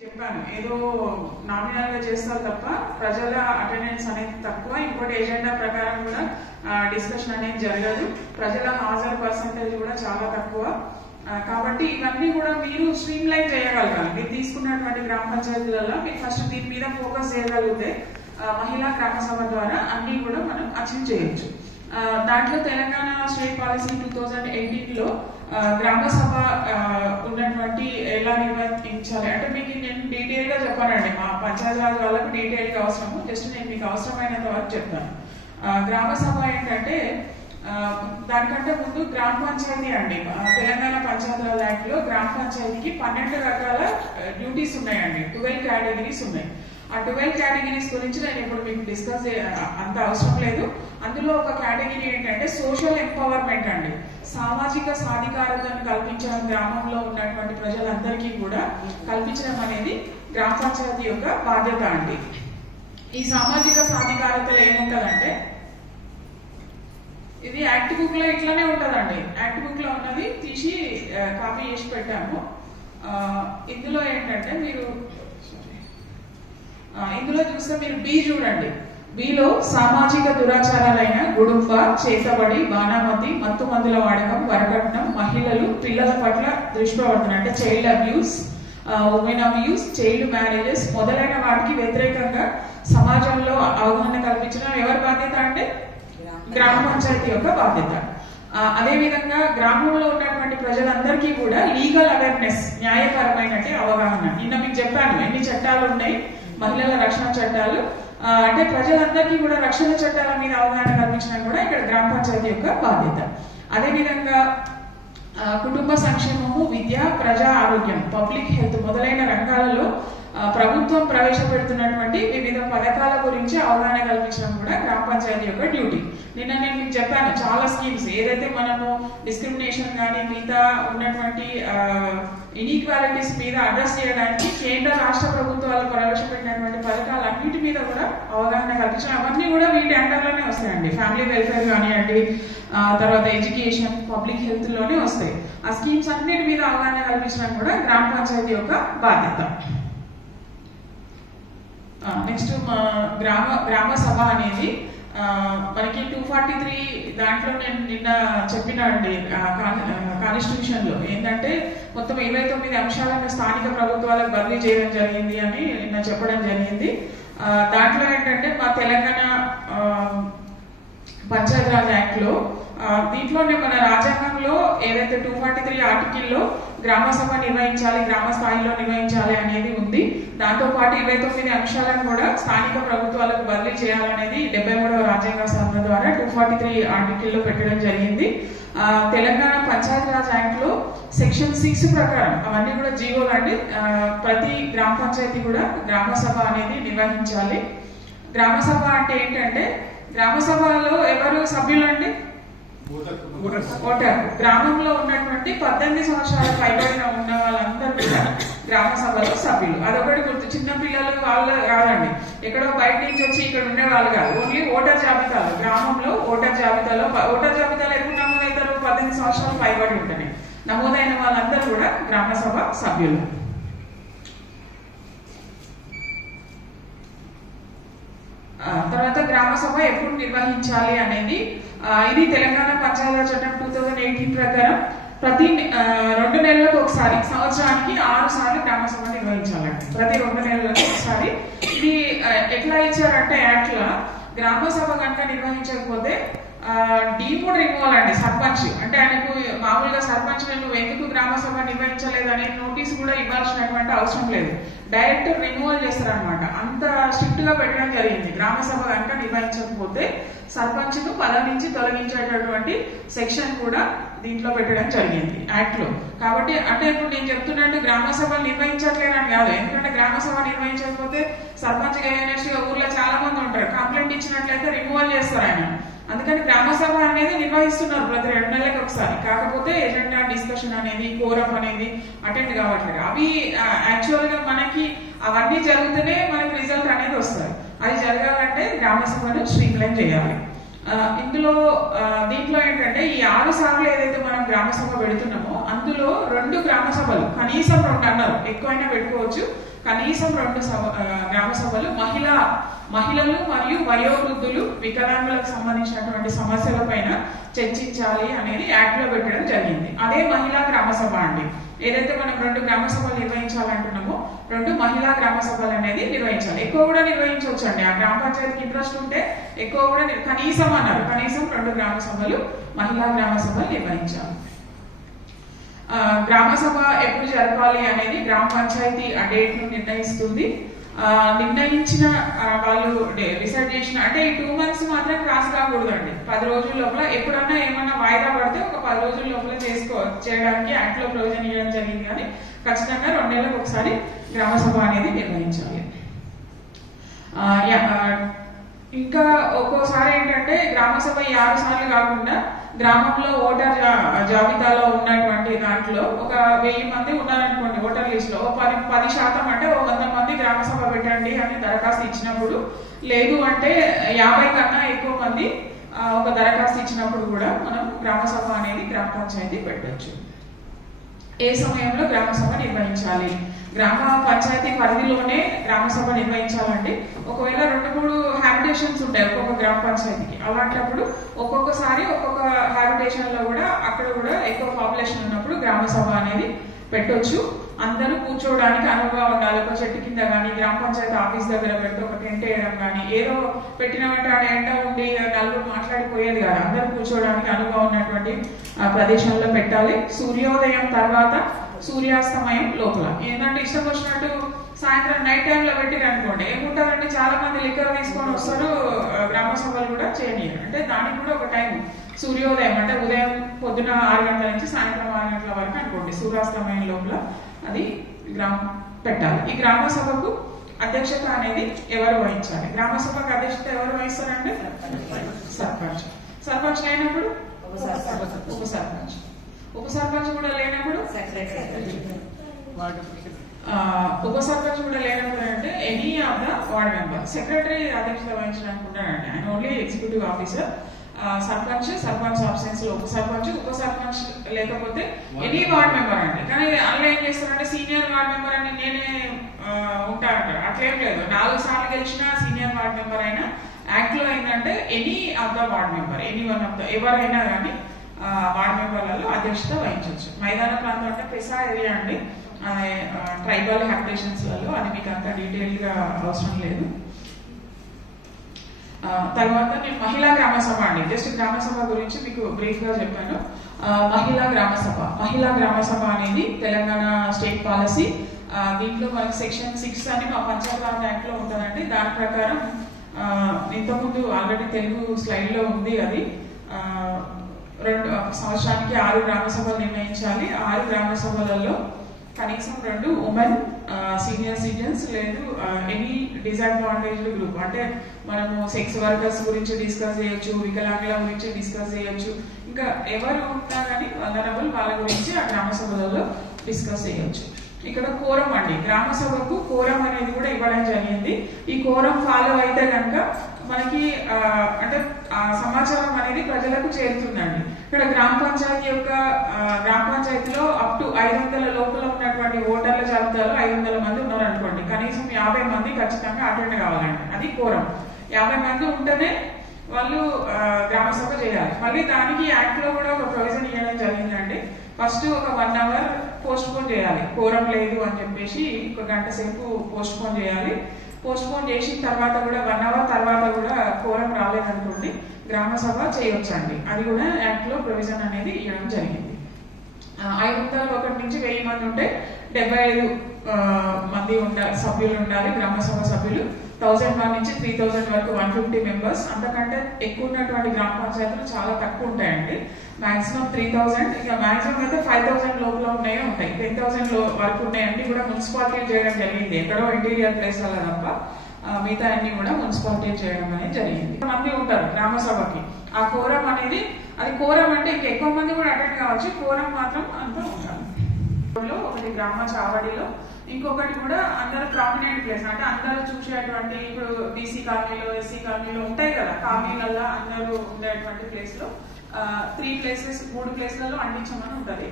చెప్పాను ఏదో నామినల్ గా చేస్తారు తప్ప ప్రజల అటెండెన్స్ అనేది తక్కువ. ఇంకోటి ఎజెండా ప్రకారం కూడా డిస్కషన్ అనేది జరగదు. ప్రజల హాజరు పర్సెంటేజ్ కూడా చాలా తక్కువ. కాబట్టి ఇవన్నీ కూడా మీరు స్ట్రీమ్ లైన్ చేయగలగాలి. మీరు తీసుకున్నటువంటి గ్రామ పంచాయతీలలో మీరు ఫస్ట్ దీని మీద ఫోకస్ చేయగలిగితే మహిళా గ్రామ సభ ద్వారా అన్ని కూడా మనం అచీవ్ చేయొచ్చు. దాంట్లో తెలంగాణ స్టేట్ పాలసీ 2018లో గ్రామ సభ ఉన్నటువంటి ఎలా నిర్వహించాలి అంటే మీకు నేను డీటెయిల్ గా చెప్పానండి. మా పంచాయతీరాజ్ వాళ్ళకు డీటెయిల్ గా అవసరము, జస్ట్ నేను మీకు అవసరమైనంత వరకు చెప్తాను. గ్రామ సభ ఏంటంటే దానికంటే ముందు గ్రామ పంచాయతీ అండి. తెలంగాణ పంచాయతీరాజ్ యాక్ట్ లో గ్రామ పంచాయతీకి 12 రకాల డ్యూటీస్ ఉన్నాయండి. 12 కేటగిరీస్ ఉన్నాయి. ఆ 12 కేటగిరీస్ గురించి నేను ఇప్పుడు మీకు డిస్కస్ అంత అవసరం లేదు. అందులో ఒక కేటగిరీ ఏంటంటే సోషల్ ఎంపవర్మెంట్ అండి. సామాజిక సాధికారతను కల్పించడం, గ్రామంలో ఉన్నటువంటి ప్రజలందరికీ కూడా కల్పించడం అనేది గ్రామ పంచాయతీ యొక్క బాధ్యత అండి. ఈ సామాజిక సాధికారతలో ఏముంటదంటే ఇది యాక్ట్ బుక్ లో ఇట్లానే ఉంటదండి. యాక్ట్ బుక్ లో ఉన్నది తీసి కాపీ చేసి పెట్టాము. ఇందులో ఏంటంటే మీరు ఇందులో చూస్తే మీరు బి చూడండి. బిలో సామాజిక దురాచారాలైన గుడుంబ, చేతబడి, బాణామతి, మత్తు మందుల వాడకం, వరకట్నం, మహిళలు, పిల్లల పట్ల దుష్ప్రవర్తన అంటే child abuse, women abuse, child marriages మొదలైన వాటికి వ్యతిరేకంగా సమాజంలో అవగాహన కల్పించడం ఎవరి బాధ్యత అంటే గ్రామ పంచాయతీ యొక్క బాధ్యత. అదేవిధంగా గ్రామంలో ఉన్నటువంటి ప్రజలందరికీ కూడా లీగల్ అవేర్నెస్, న్యాయపరమైన అవగాహన. నిన్న మీకు చెప్పాను ఎన్ని చట్టాలు ఉన్నాయి, మహిళల రక్షణ చట్టాలు. అంటే ప్రజలందరికీ కూడా రక్షణ చట్టాల మీద అవగాహన కల్పించడం కూడా ఇక్కడ గ్రామ పంచాయతీ యొక్క బాధ్యత. అదేవిధంగా కుటుంబ సంక్షేమము, విద్య, ప్రజా ఆరోగ్యం, పబ్లిక్ హెల్త్ మొదలైన రంగాలలో ప్రభుత్వం ప్రవేశపెడుతున్నటువంటి వివిధ పథకాల గురించి అవగాహన కల్పించడం కూడా గ్రామ పంచాయతీ యొక్క డ్యూటీ. నిన్న నేను మీకు చెప్పాను చాలా స్కీమ్స్ ఏదైతే మనము డిస్క్రిమినేషన్ కానీ మిగతా ఉన్నటువంటి ఇన్ఈక్వాలిటీస్ మీద అడ్రస్ చేయడానికి కేంద్ర రాష్ట్ర ప్రభుత్వాలు ప్రవేశపెట్టినటువంటి పథకాలన్నిటి మీద కూడా అవగాహన కల్పించడం, అవన్నీ కూడా వీటి అండర్లోనే వస్తాయండి. ఫ్యామిలీ వెల్ఫేర్ కానివ్వండి, తర్వాత ఎడ్యుకేషన్, పబ్లిక్ హెల్త్ లోనే వస్తాయి. ఆ స్కీమ్స్ అన్నిటి మీద అవగాహన కల్పించడం కూడా గ్రామ పంచాయతీ యొక్క బాధ్యత. నెక్స్ట్ గ్రామ సభ అనేది మనకి 243 దాంట్లో నేను నిన్న చెప్పిన అండి కాన్స్టిట్యూషన్ లో ఏంటంటే మొత్తం 29 అంశాలను స్థానిక ప్రభుత్వాలకు బదిలీ చేయడం జరిగింది అని నిన్న చెప్పడం జరిగింది. దాంట్లో ఏంటంటే మా తెలంగాణ పంచాయతీరాజ్ యాక్ట్ లో దీంట్లోనే మన రాజ్యాంగంలో ఏదైతే 243 ఆర్టికల్లో గ్రామ సభ నిర్వహించాలి, గ్రామ స్థాయిలో నిర్వహించాలి అనేది ఉంది. దాంతో పాటు 29 అంశాలను కూడా స్థానిక ప్రభుత్వాలకు బదిలీ చేయాలనేది 73వ రాజ్యాంగ సభ ద్వారా 243 ఆర్టికల్లో పెట్టడం జరిగింది. తెలంగాణ పంచాయతీరాజ్ యాక్ట్ లో సెక్షన్ 6 ప్రకారం అవన్నీ కూడా జీవోలు అండి. ప్రతి గ్రామ పంచాయతీ కూడా గ్రామ సభ అనేది నిర్వహించాలి. గ్రామ సభ అంటే ఏంటంటే గ్రామ సభలో ఎవరు సభ్యులు అండి? ఓటర్. గ్రామంలో ఉన్నటువంటి 18 సంవత్సరాల పైబడిన ఉన్న వాళ్ళందరూ కూడా గ్రామ సభలో సభ్యులు. అదొకటి గుర్తు. చిన్న పిల్లలు వాళ్ళు కాదండి, ఎక్కడో బయట నుంచి వచ్చి ఇక్కడ ఉండే వాళ్ళు కాదు. ఓన్లీ ఓటర్ జాబితాలో, గ్రామంలో ఓటర్ జాబితాలో ఎప్పుడు నమోదవుతారు? 18 సంవత్సరాలు పైబడి ఉంటుంది. నమోదైన వాళ్ళందరూ కూడా గ్రామ సభ సభ్యులు. తర్వాత గ్రామ సభ ఎప్పుడు నిర్వహించాలి అనేది ఇది తెలంగాణ పంచాయతీరాజ్ చట్టం 2018 ప్రకారం ప్రతి 2 నెలలకు ఒకసారి, సంవత్సరానికి 6 సార్లు గ్రామ సభ నిర్వహించాలండి. ప్రతి 2 నెలలకు ఒకసారి. ఇది ఎట్లా ఇచ్చారంటే యాక్ట్ లో గ్రామ సభ కనుక నిర్వహించకపోతే డీమోడ్ రిమూవల్ అండి. సర్పంచ్ అంటే ఆయనకు మామూలుగా సర్పంచ్ నువ్వు ఎందుకు గ్రామ సభ నిర్వహించలేదు అనే నోటీస్ కూడా ఇవ్వాల్సినటువంటి అవసరం లేదు. డైరెక్ట్ రిమూవల్ చేస్తారనమాట. అంత స్ట్రిక్ట్ గా పెట్టడం జరిగింది. గ్రామ సభ కనుక నిర్వహించకపోతే సర్పంచ్ ను పదవి నుంచి తొలగించేటటువంటి సెక్షన్ కూడా దీంట్లో పెట్టడం జరిగింది యాక్ట్ లో. కాబట్టి అంటే ఇప్పుడు నేను చెప్తున్నట్టు గ్రామ సభలు నిర్వహించట్లేదని కాదు. ఎందుకంటే గ్రామ సభ నిర్వహించకపోతే సర్పంచ్ అగైనెస్ట్ గా ఊర్లో చాలా మంది ఉంటారు. కంప్లైంట్ ఇచ్చినట్లయితే రిమూవల్ చేస్తారు ఆయన. అందుకని గ్రామ సభ అనేది నిర్వహిస్తున్నారు ప్రతి 2 నెలలకు ఒకసారి. కాకపోతే ఎజెండా డిస్కషన్ అనేది, కోరం అనేది అటెండ్ కావట్లేదు. అవి యాక్చువల్ గా మనకి అవన్నీ జరిగితేనే మనకి రిజల్ట్ అనేది వస్తుంది. అది జరగాలంటే గ్రామ సభను స్ట్రీమ్ లైన్ చేయాలి. దీంట్లో ఏంటంటే ఈ 6 సార్లు ఏదైతే మనం గ్రామ సభ పెడుతున్నామో అందులో 2 గ్రామ సభలు, కనీసం 2 అన్నారు, ఎక్కువైనా పెట్టుకోవచ్చు, కనీసం 2 గ్రామ సభలు మహిళలు మరియు వయోవృద్ధులు వికలాంగులకు సంబంధించినటువంటి సమస్యల పైన చర్చించాలి అనేది యాక్ట్ లో పెట్టడం జరిగింది. అదే మహిళా గ్రామ సభ అండి. ఏదైతే మనం 2 గ్రామ సభలు నిర్వహించాలంటున్నామో 2 మహిళా గ్రామ సభలు అనేది నిర్వహించాలి. ఎక్కువ కూడా నిర్వహించవచ్చు అండి. ఆ గ్రామ పంచాయతీకి ఇంట్రెస్ట్ ఉంటే ఎక్కువ కూడా కనీసం 2 గ్రామ సభలు మహిళా గ్రామ సభలు నిర్వహించాలి. గ్రామ సభ ఎప్పుడు జరపాలి అనేది గ్రామ పంచాయతీ ఆ డేట్ ను నిర్ణయిస్తుంది. నిర్ణయించిన వాళ్ళు డిసైడ్ చేసిన అంటే ఈ 2 months మాత్రం క్రాస్ కాకూడదండి. 10 రోజుల లోపల ఎప్పుడన్నా ఏమన్నా వాయిదా పడితే ఒక 10 రోజుల లోపల చేయడానికి యాక్ట్ లో ప్రొవిజన్ ఇవ్వడం జరిగింది. కానీ ఖచ్చితంగా 2 నెలలకు ఒకసారి గ్రామ సభ అనేది నిర్వహించాలి. ఇంకా ఒక్కోసారి ఏంటంటే గ్రామ సభ 6 సార్లు కాకుండా గ్రామంలో ఓటర్ జాబితాలో ఉన్నటువంటి దాంట్లో ఒక 1000 మంది ఉన్నారనుకోండి ఓటర్ లిస్ట్ లో 10% అంటే 100 మంది గ్రామ సభ పెట్టండి అని దరఖాస్తు ఇచ్చినప్పుడు, లేదు అంటే 50 కన్నా ఎక్కువ మంది ఒక దరఖాస్తు ఇచ్చినప్పుడు కూడా మనం గ్రామ సభ అనేది గ్రామ పంచాయతీ పెట్టవచ్చు. ఏ సమయంలో గ్రామ సభ నిర్వహించాలి? గ్రామ పంచాయతీ పరిధిలోనే గ్రామ సభ నిర్వహించాలండి. ఒకవేళ 2-3 హ్యాబిటేషన్స్ ఉంటాయి ఒక్కొక్క గ్రామ పంచాయతీకి. అలాంటప్పుడు ఒక్కొక్కసారి ఒక్కొక్క హ్యాబిటేషన్ లో కూడా అక్కడ కూడా ఎక్కువ పాపులేషన్ ఉన్నప్పుడు గ్రామ సభ అనేది పెట్టొచ్చు. అందరూ కూర్చోవడానికి అనువుగా ఉండాలి. ఒక చెట్టు కింద కానీ గ్రామ పంచాయతీ ఆఫీస్ దగ్గర పెడితే ఒక టెంట్ వేయడం కానీ, ఏదో పెట్టినామంటే ఆ ఎండ ఉండి నలుగురు మాట్లాడిపోయేది కాదు. అందరూ కూర్చోవడానికి అనువుగా ఉన్నటువంటి ప్రదేశంలో పెట్టాలి. సూర్యోదయం తర్వాత సూర్యాస్తమయం లోపల. ఏంటంటే ఇష్టం వచ్చినట్టు సాయంత్రం నైట్ టైంలో పెట్టిరు అనుకోండి ఏముంటారంటే చాలా మంది లిక్కర్ తీసుకొని వస్తారు. గ్రామ సభలు కూడా చేయనియరు. అంటే దానికి కూడా ఒక టైం సూర్యోదయం అంటే ఉదయం పొద్దున 6 గంటల నుంచి సాయంత్రం 6 గంటల వరకు అనుకోండి. సూర్యాస్తమయం లోపల అది పెట్టాలి. ఈ గ్రామ సభకు అధ్యక్షత అనేది ఎవరు వహించాలి? గ్రామ సభకు అధ్యక్షత ఎవరు వహిస్తారంటే సర్పంచ్. సర్పంచ్ లేనప్పుడు ఉప సర్పంచ్. ఉప సర్పంచ్ కూడా లేనప్పుడు ఉప సర్పంచ్ కూడా లేనప్పుడు అంటే any of the ward member. Secretary అధ్యక్షత వహించడానికి ఉంటాడండి. ఆయన only executive officer. Sarpanch absence లో ఉప సర్పంచ్ లేకపోతే ఎనీ వార్డ్ మెంబర్ అండి. కానీ అందులో ఏం చేస్తారంటే సీనియర్ వార్డ్ మెంబర్ అని నేనే ఉంటా అంటారు. అట్లేం లేదు. 4 సార్లు గెలిచిన సీనియర్ వార్డ్ మెంబర్ అయినా యాక్ట్ లో ఏంటంటే any of the ward member, any one of the ఎవరైనా కానీ వార్డ్ మెంబర్లలో అధ్యక్షత వహించవచ్చు. మైదాన ప్రాంతం అంటే పెసా ఏరియా అండి. ట్రైబల్ హ్యాబిటేషన్స్ లలో అది మీకు అంత డీటెయిల్ గా అవసరం లేదు. తర్వాత నేను మహిళా గ్రామ సభ అండి. జస్ట్ గ్రామ సభ గురించి మీకు బ్రీఫ్ గా చెప్పాను. మహిళా గ్రామ సభ అనేది తెలంగాణ స్టేట్ పాలసీ. దీంట్లో మనకి సెక్షన్ 6 అని మా పంచాయతీరాజ్ యాక్ట్ లో ఉంటుందండి. దాని ప్రకారం ఇంతకుముందు ఆల్రెడీ తెలుగు స్లైడ్ లో ఉంది. అది 2 సంవత్సరానికి 6 గ్రామ సభలు నిర్ణయించాలి. 6 గ్రామ సభలలో కనీసం 2 ఉమెన్ సీనియర్ సిటిజన్స్ లేదు ఎనీ డిసడ్వాంటేజ్డ్ గ్రూప్ అంటే మనము సెక్స్ వర్కర్స్ గురించి డిస్కస్ చేయొచ్చు, వికలాంగుల గురించి డిస్కస్ చేయొచ్చు, ఇంకా ఎవరు ఉన్నా కానీ వల్నరబుల్ వాళ్ళ గురించి ఆ గ్రామ సభలలో డిస్కస్ చేయొచ్చు. ఇక్కడ కోరం అండి. గ్రామ సభకు కోరం అనేది కూడా ఇవ్వడం జరిగింది. ఈ కోరం ఫాలో అయితే కనుక మనకి అంటే సమాచారం అనేది ప్రజలకు చేరుతుందండి. ఇక్కడ గ్రామ పంచాయతీలో అప్ టు 500 లోపల ఉన్నటువంటి ఓటర్ల జాబితాలో 500 మంది ఉన్నారు అనుకోండి. కనీసం 50 మంది ఖచ్చితంగా అటెండ్ కావాలండి. అది కోరం. 50 మంది ఉంటేనే వాళ్ళు గ్రామ సభ చేయాలి. మళ్ళీ దానికి యాక్ట్ లో కూడా ఒక ప్రొవిజన్ ఇవ్వడం జరిగిందండి. ఫస్ట్ ఒక 1 hour పోస్ట్ పోన్ చేయాలి. కోరం లేదు అని చెప్పేసి 1 గంట సేపు పోస్ట్ పోన్ చేయాలి. పోస్ట్ పోన్ చేసిన తర్వాత కూడా 1 hour తర్వాత కూడా కోరం రాలేదనుకోండి గ్రామ సభ చేయొచ్చండి. అది కూడా యాక్ట్ లో ప్రొవిజన్ అనేది ఇవ్వడం జరిగింది. 501 నుంచి 1000 మంది ఉంటే 75 మంది సభ్యులు ఉండాలి. గ్రామ సభ సభ్యులు 1001 నుంచి 3000 వరకు 150 మెంబర్స్. అంతకంటే ఎక్కువ ఉన్నటువంటి గ్రామ పంచాయతీలు చాలా తక్కువ ఉంటాయండి. మాక్సిమం 3000, ఇక మాక్సిమం అయితే 5000 లోపల ఉన్నాయో ఉంటాయి. 10,000 వరకు ఉన్నాయండి. కూడా మున్సిపాలిటీ చేయడం జరిగింది. ఎక్కడో ఇంటీరియర్ ప్లేస్ వల్ల తప్ప మిగతా అన్ని కూడా మున్సిపాలిటీ చేయడం అనేది జరిగింది. మంది ఉంటారు గ్రామ సభకి. ఆ కోరం అనేది అది కోరం అంటే ఇంకా ఎక్కువ మంది కూడా అటెండ్ కావచ్చు. కోరం మాత్రం అంతా ఉండాలి. ఒకటి గ్రామ చావడిలో, ఇంకొకటి కూడా అందరూ ప్రామినెంట్ ప్లేస్ అంటే అందరూ చూసేటువంటి ఇప్పుడు బీసీ కాలనీలో, ఎస్సీ కాలనీలో ఉంటాయి కదా, కాలనీలలో అందరూ ఉండేటువంటి ప్లేస్ లో 3 ప్లేసెస్ 3 ప్లేస్లలో అందించమని ఉంటది.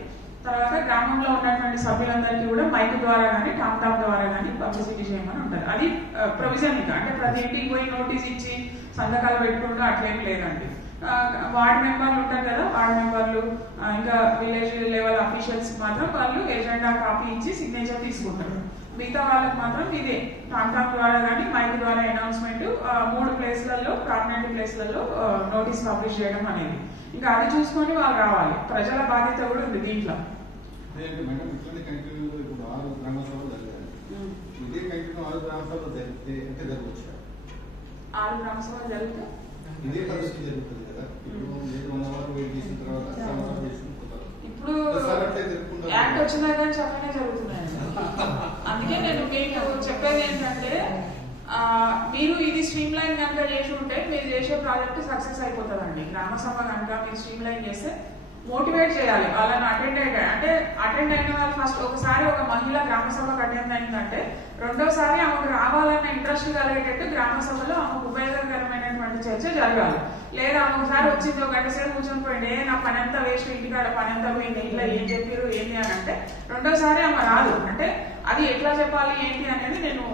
తర్వాత గ్రామంలో ఉన్నటువంటి సభ్యులందరికీ కూడా మైక్ ద్వారా కానీ టామ్ ద్వారా కానీ పబ్లిసిటీ చేయమని ఉంటారు. అది ప్రొవిజన్ ఇంకా, అంటే ప్రతి ఇంటికి పోయి నోటీస్ ఇచ్చి సంతకాలు పెట్టుకుంటూ అట్లేం లేదండి. వార్డ్ మెంబర్లు ఉంటారు కదా, వార్డ్ మెంబర్లు ఇంకా విలేజ్ లెవెల్ అఫీషియల్స్ మాత్రం వాళ్ళు ఎజెండా కాపీ ఇచ్చి సిగ్నేచర్ తీసుకుంటారు. మిగతా వాళ్ళకి మాత్రం ఇదే టామ్ ద్వారా కానీ మైక్ ద్వారా అనౌన్స్మెంట్ 3 ప్లేస్లలో ప్రామినెంట్ ప్లేస్లలో నోటీస్ పబ్లిష్ చేయడం అనేది. ఇంకా అది చూసుకొని వాళ్ళు రావాలి. ప్రజల బాధ్యత కూడా ఉంది దీంట్లో. ఆరు గ్రామ సభలు జరిగితే ఇదే పరిస్థితి జరుగుతుంది కదా. ఇప్పుడు యాక్ట్ వచ్చినా కానీ చెప్పనే జరుగుతున్నాయి. అందుకే నేను మీకు చెప్పేది ఏంటంటే, మీరు ఇది స్ట్రీమ్ లైన్ కనుక చేసి ఉంటే మీరు చేసే ప్రాజెక్ట్ సక్సెస్ అయిపోతుందండి. గ్రామ సభ కనుక మీరు స్ట్రీమ్ లైన్ చేస్తే మోటివేట్ చేయాలి వాళ్ళని. అటెండ్ అయిన వాళ్ళు ఫస్ట్ ఒకసారి ఒక మహిళ గ్రామ సభకు అటెండ్ అయిందంటే రెండోసారి ఆమెకు రావాలన్న ఇంట్రెస్ట్ కలిగేటట్టు గ్రామ సభలో ఆమెకు ఉపయోగకరమైనటువంటి చర్చ జరగాలి. లేదా ఆమె ఒకసారి వచ్చింది ఒక గంట సేపు కూర్చొని పోయింది, నా పని అంతా వేస్ట్, ఇంటికాడ పని అంతా పోయింది, ఇట్లా ఏం చెప్పారు ఏంటి అని అంటే రెండోసారి ఆమె రాదు. అంటే అది ఎట్లా చెప్పాలి ఏంటి అనేది నేను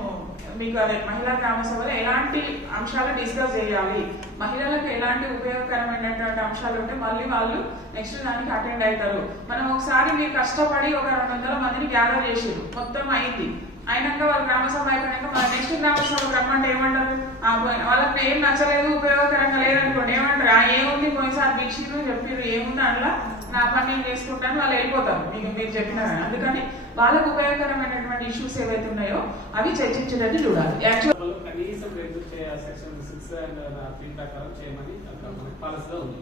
మీకు అదే మహిళా గ్రామ సభలో ఎలాంటి అంశాలు డిస్కస్ చేయాలి, మహిళలకు ఎలాంటి ఉపయోగకరమైనటువంటి అంశాలు ఉంటే మళ్ళీ వాళ్ళు నెక్స్ట్ దానికి అటెండ్ అవుతారు. మనం ఒకసారి మీరు కష్టపడి ఒక 200 మందిని గ్యాదర్ చేసారు, మొత్తం అయింది. అయినాక వాళ్ళ గ్రామ సభ అయిపోయాక మన నెక్స్ట్ గ్రామ సభకు రమ్మంటే ఏమంటారు? వాళ్ళకి ఏం నచ్చలేదు, ఉపయోగకరంగా లేదనుకోండి, ఏమంటారు? ఏముంది పోయినసారి భిక్షలు చెప్పారు, ఏముంది అట్లా నా పని నేను చేసుకుంటాను, వాళ్ళు వెళ్ళిపోతారు మీరు చెప్పినారు. అందుకని వాళ్ళకు ఉపయోగకరమైనటువంటి ఇష్యూస్ ఏవైతే ఉన్నాయో అవి చర్చించేటట్టు చూడాలి. కనీసం సెక్షన్ 6 అండ్ 3 ప్రకారం చేయమని పాలసీలో ఉంది.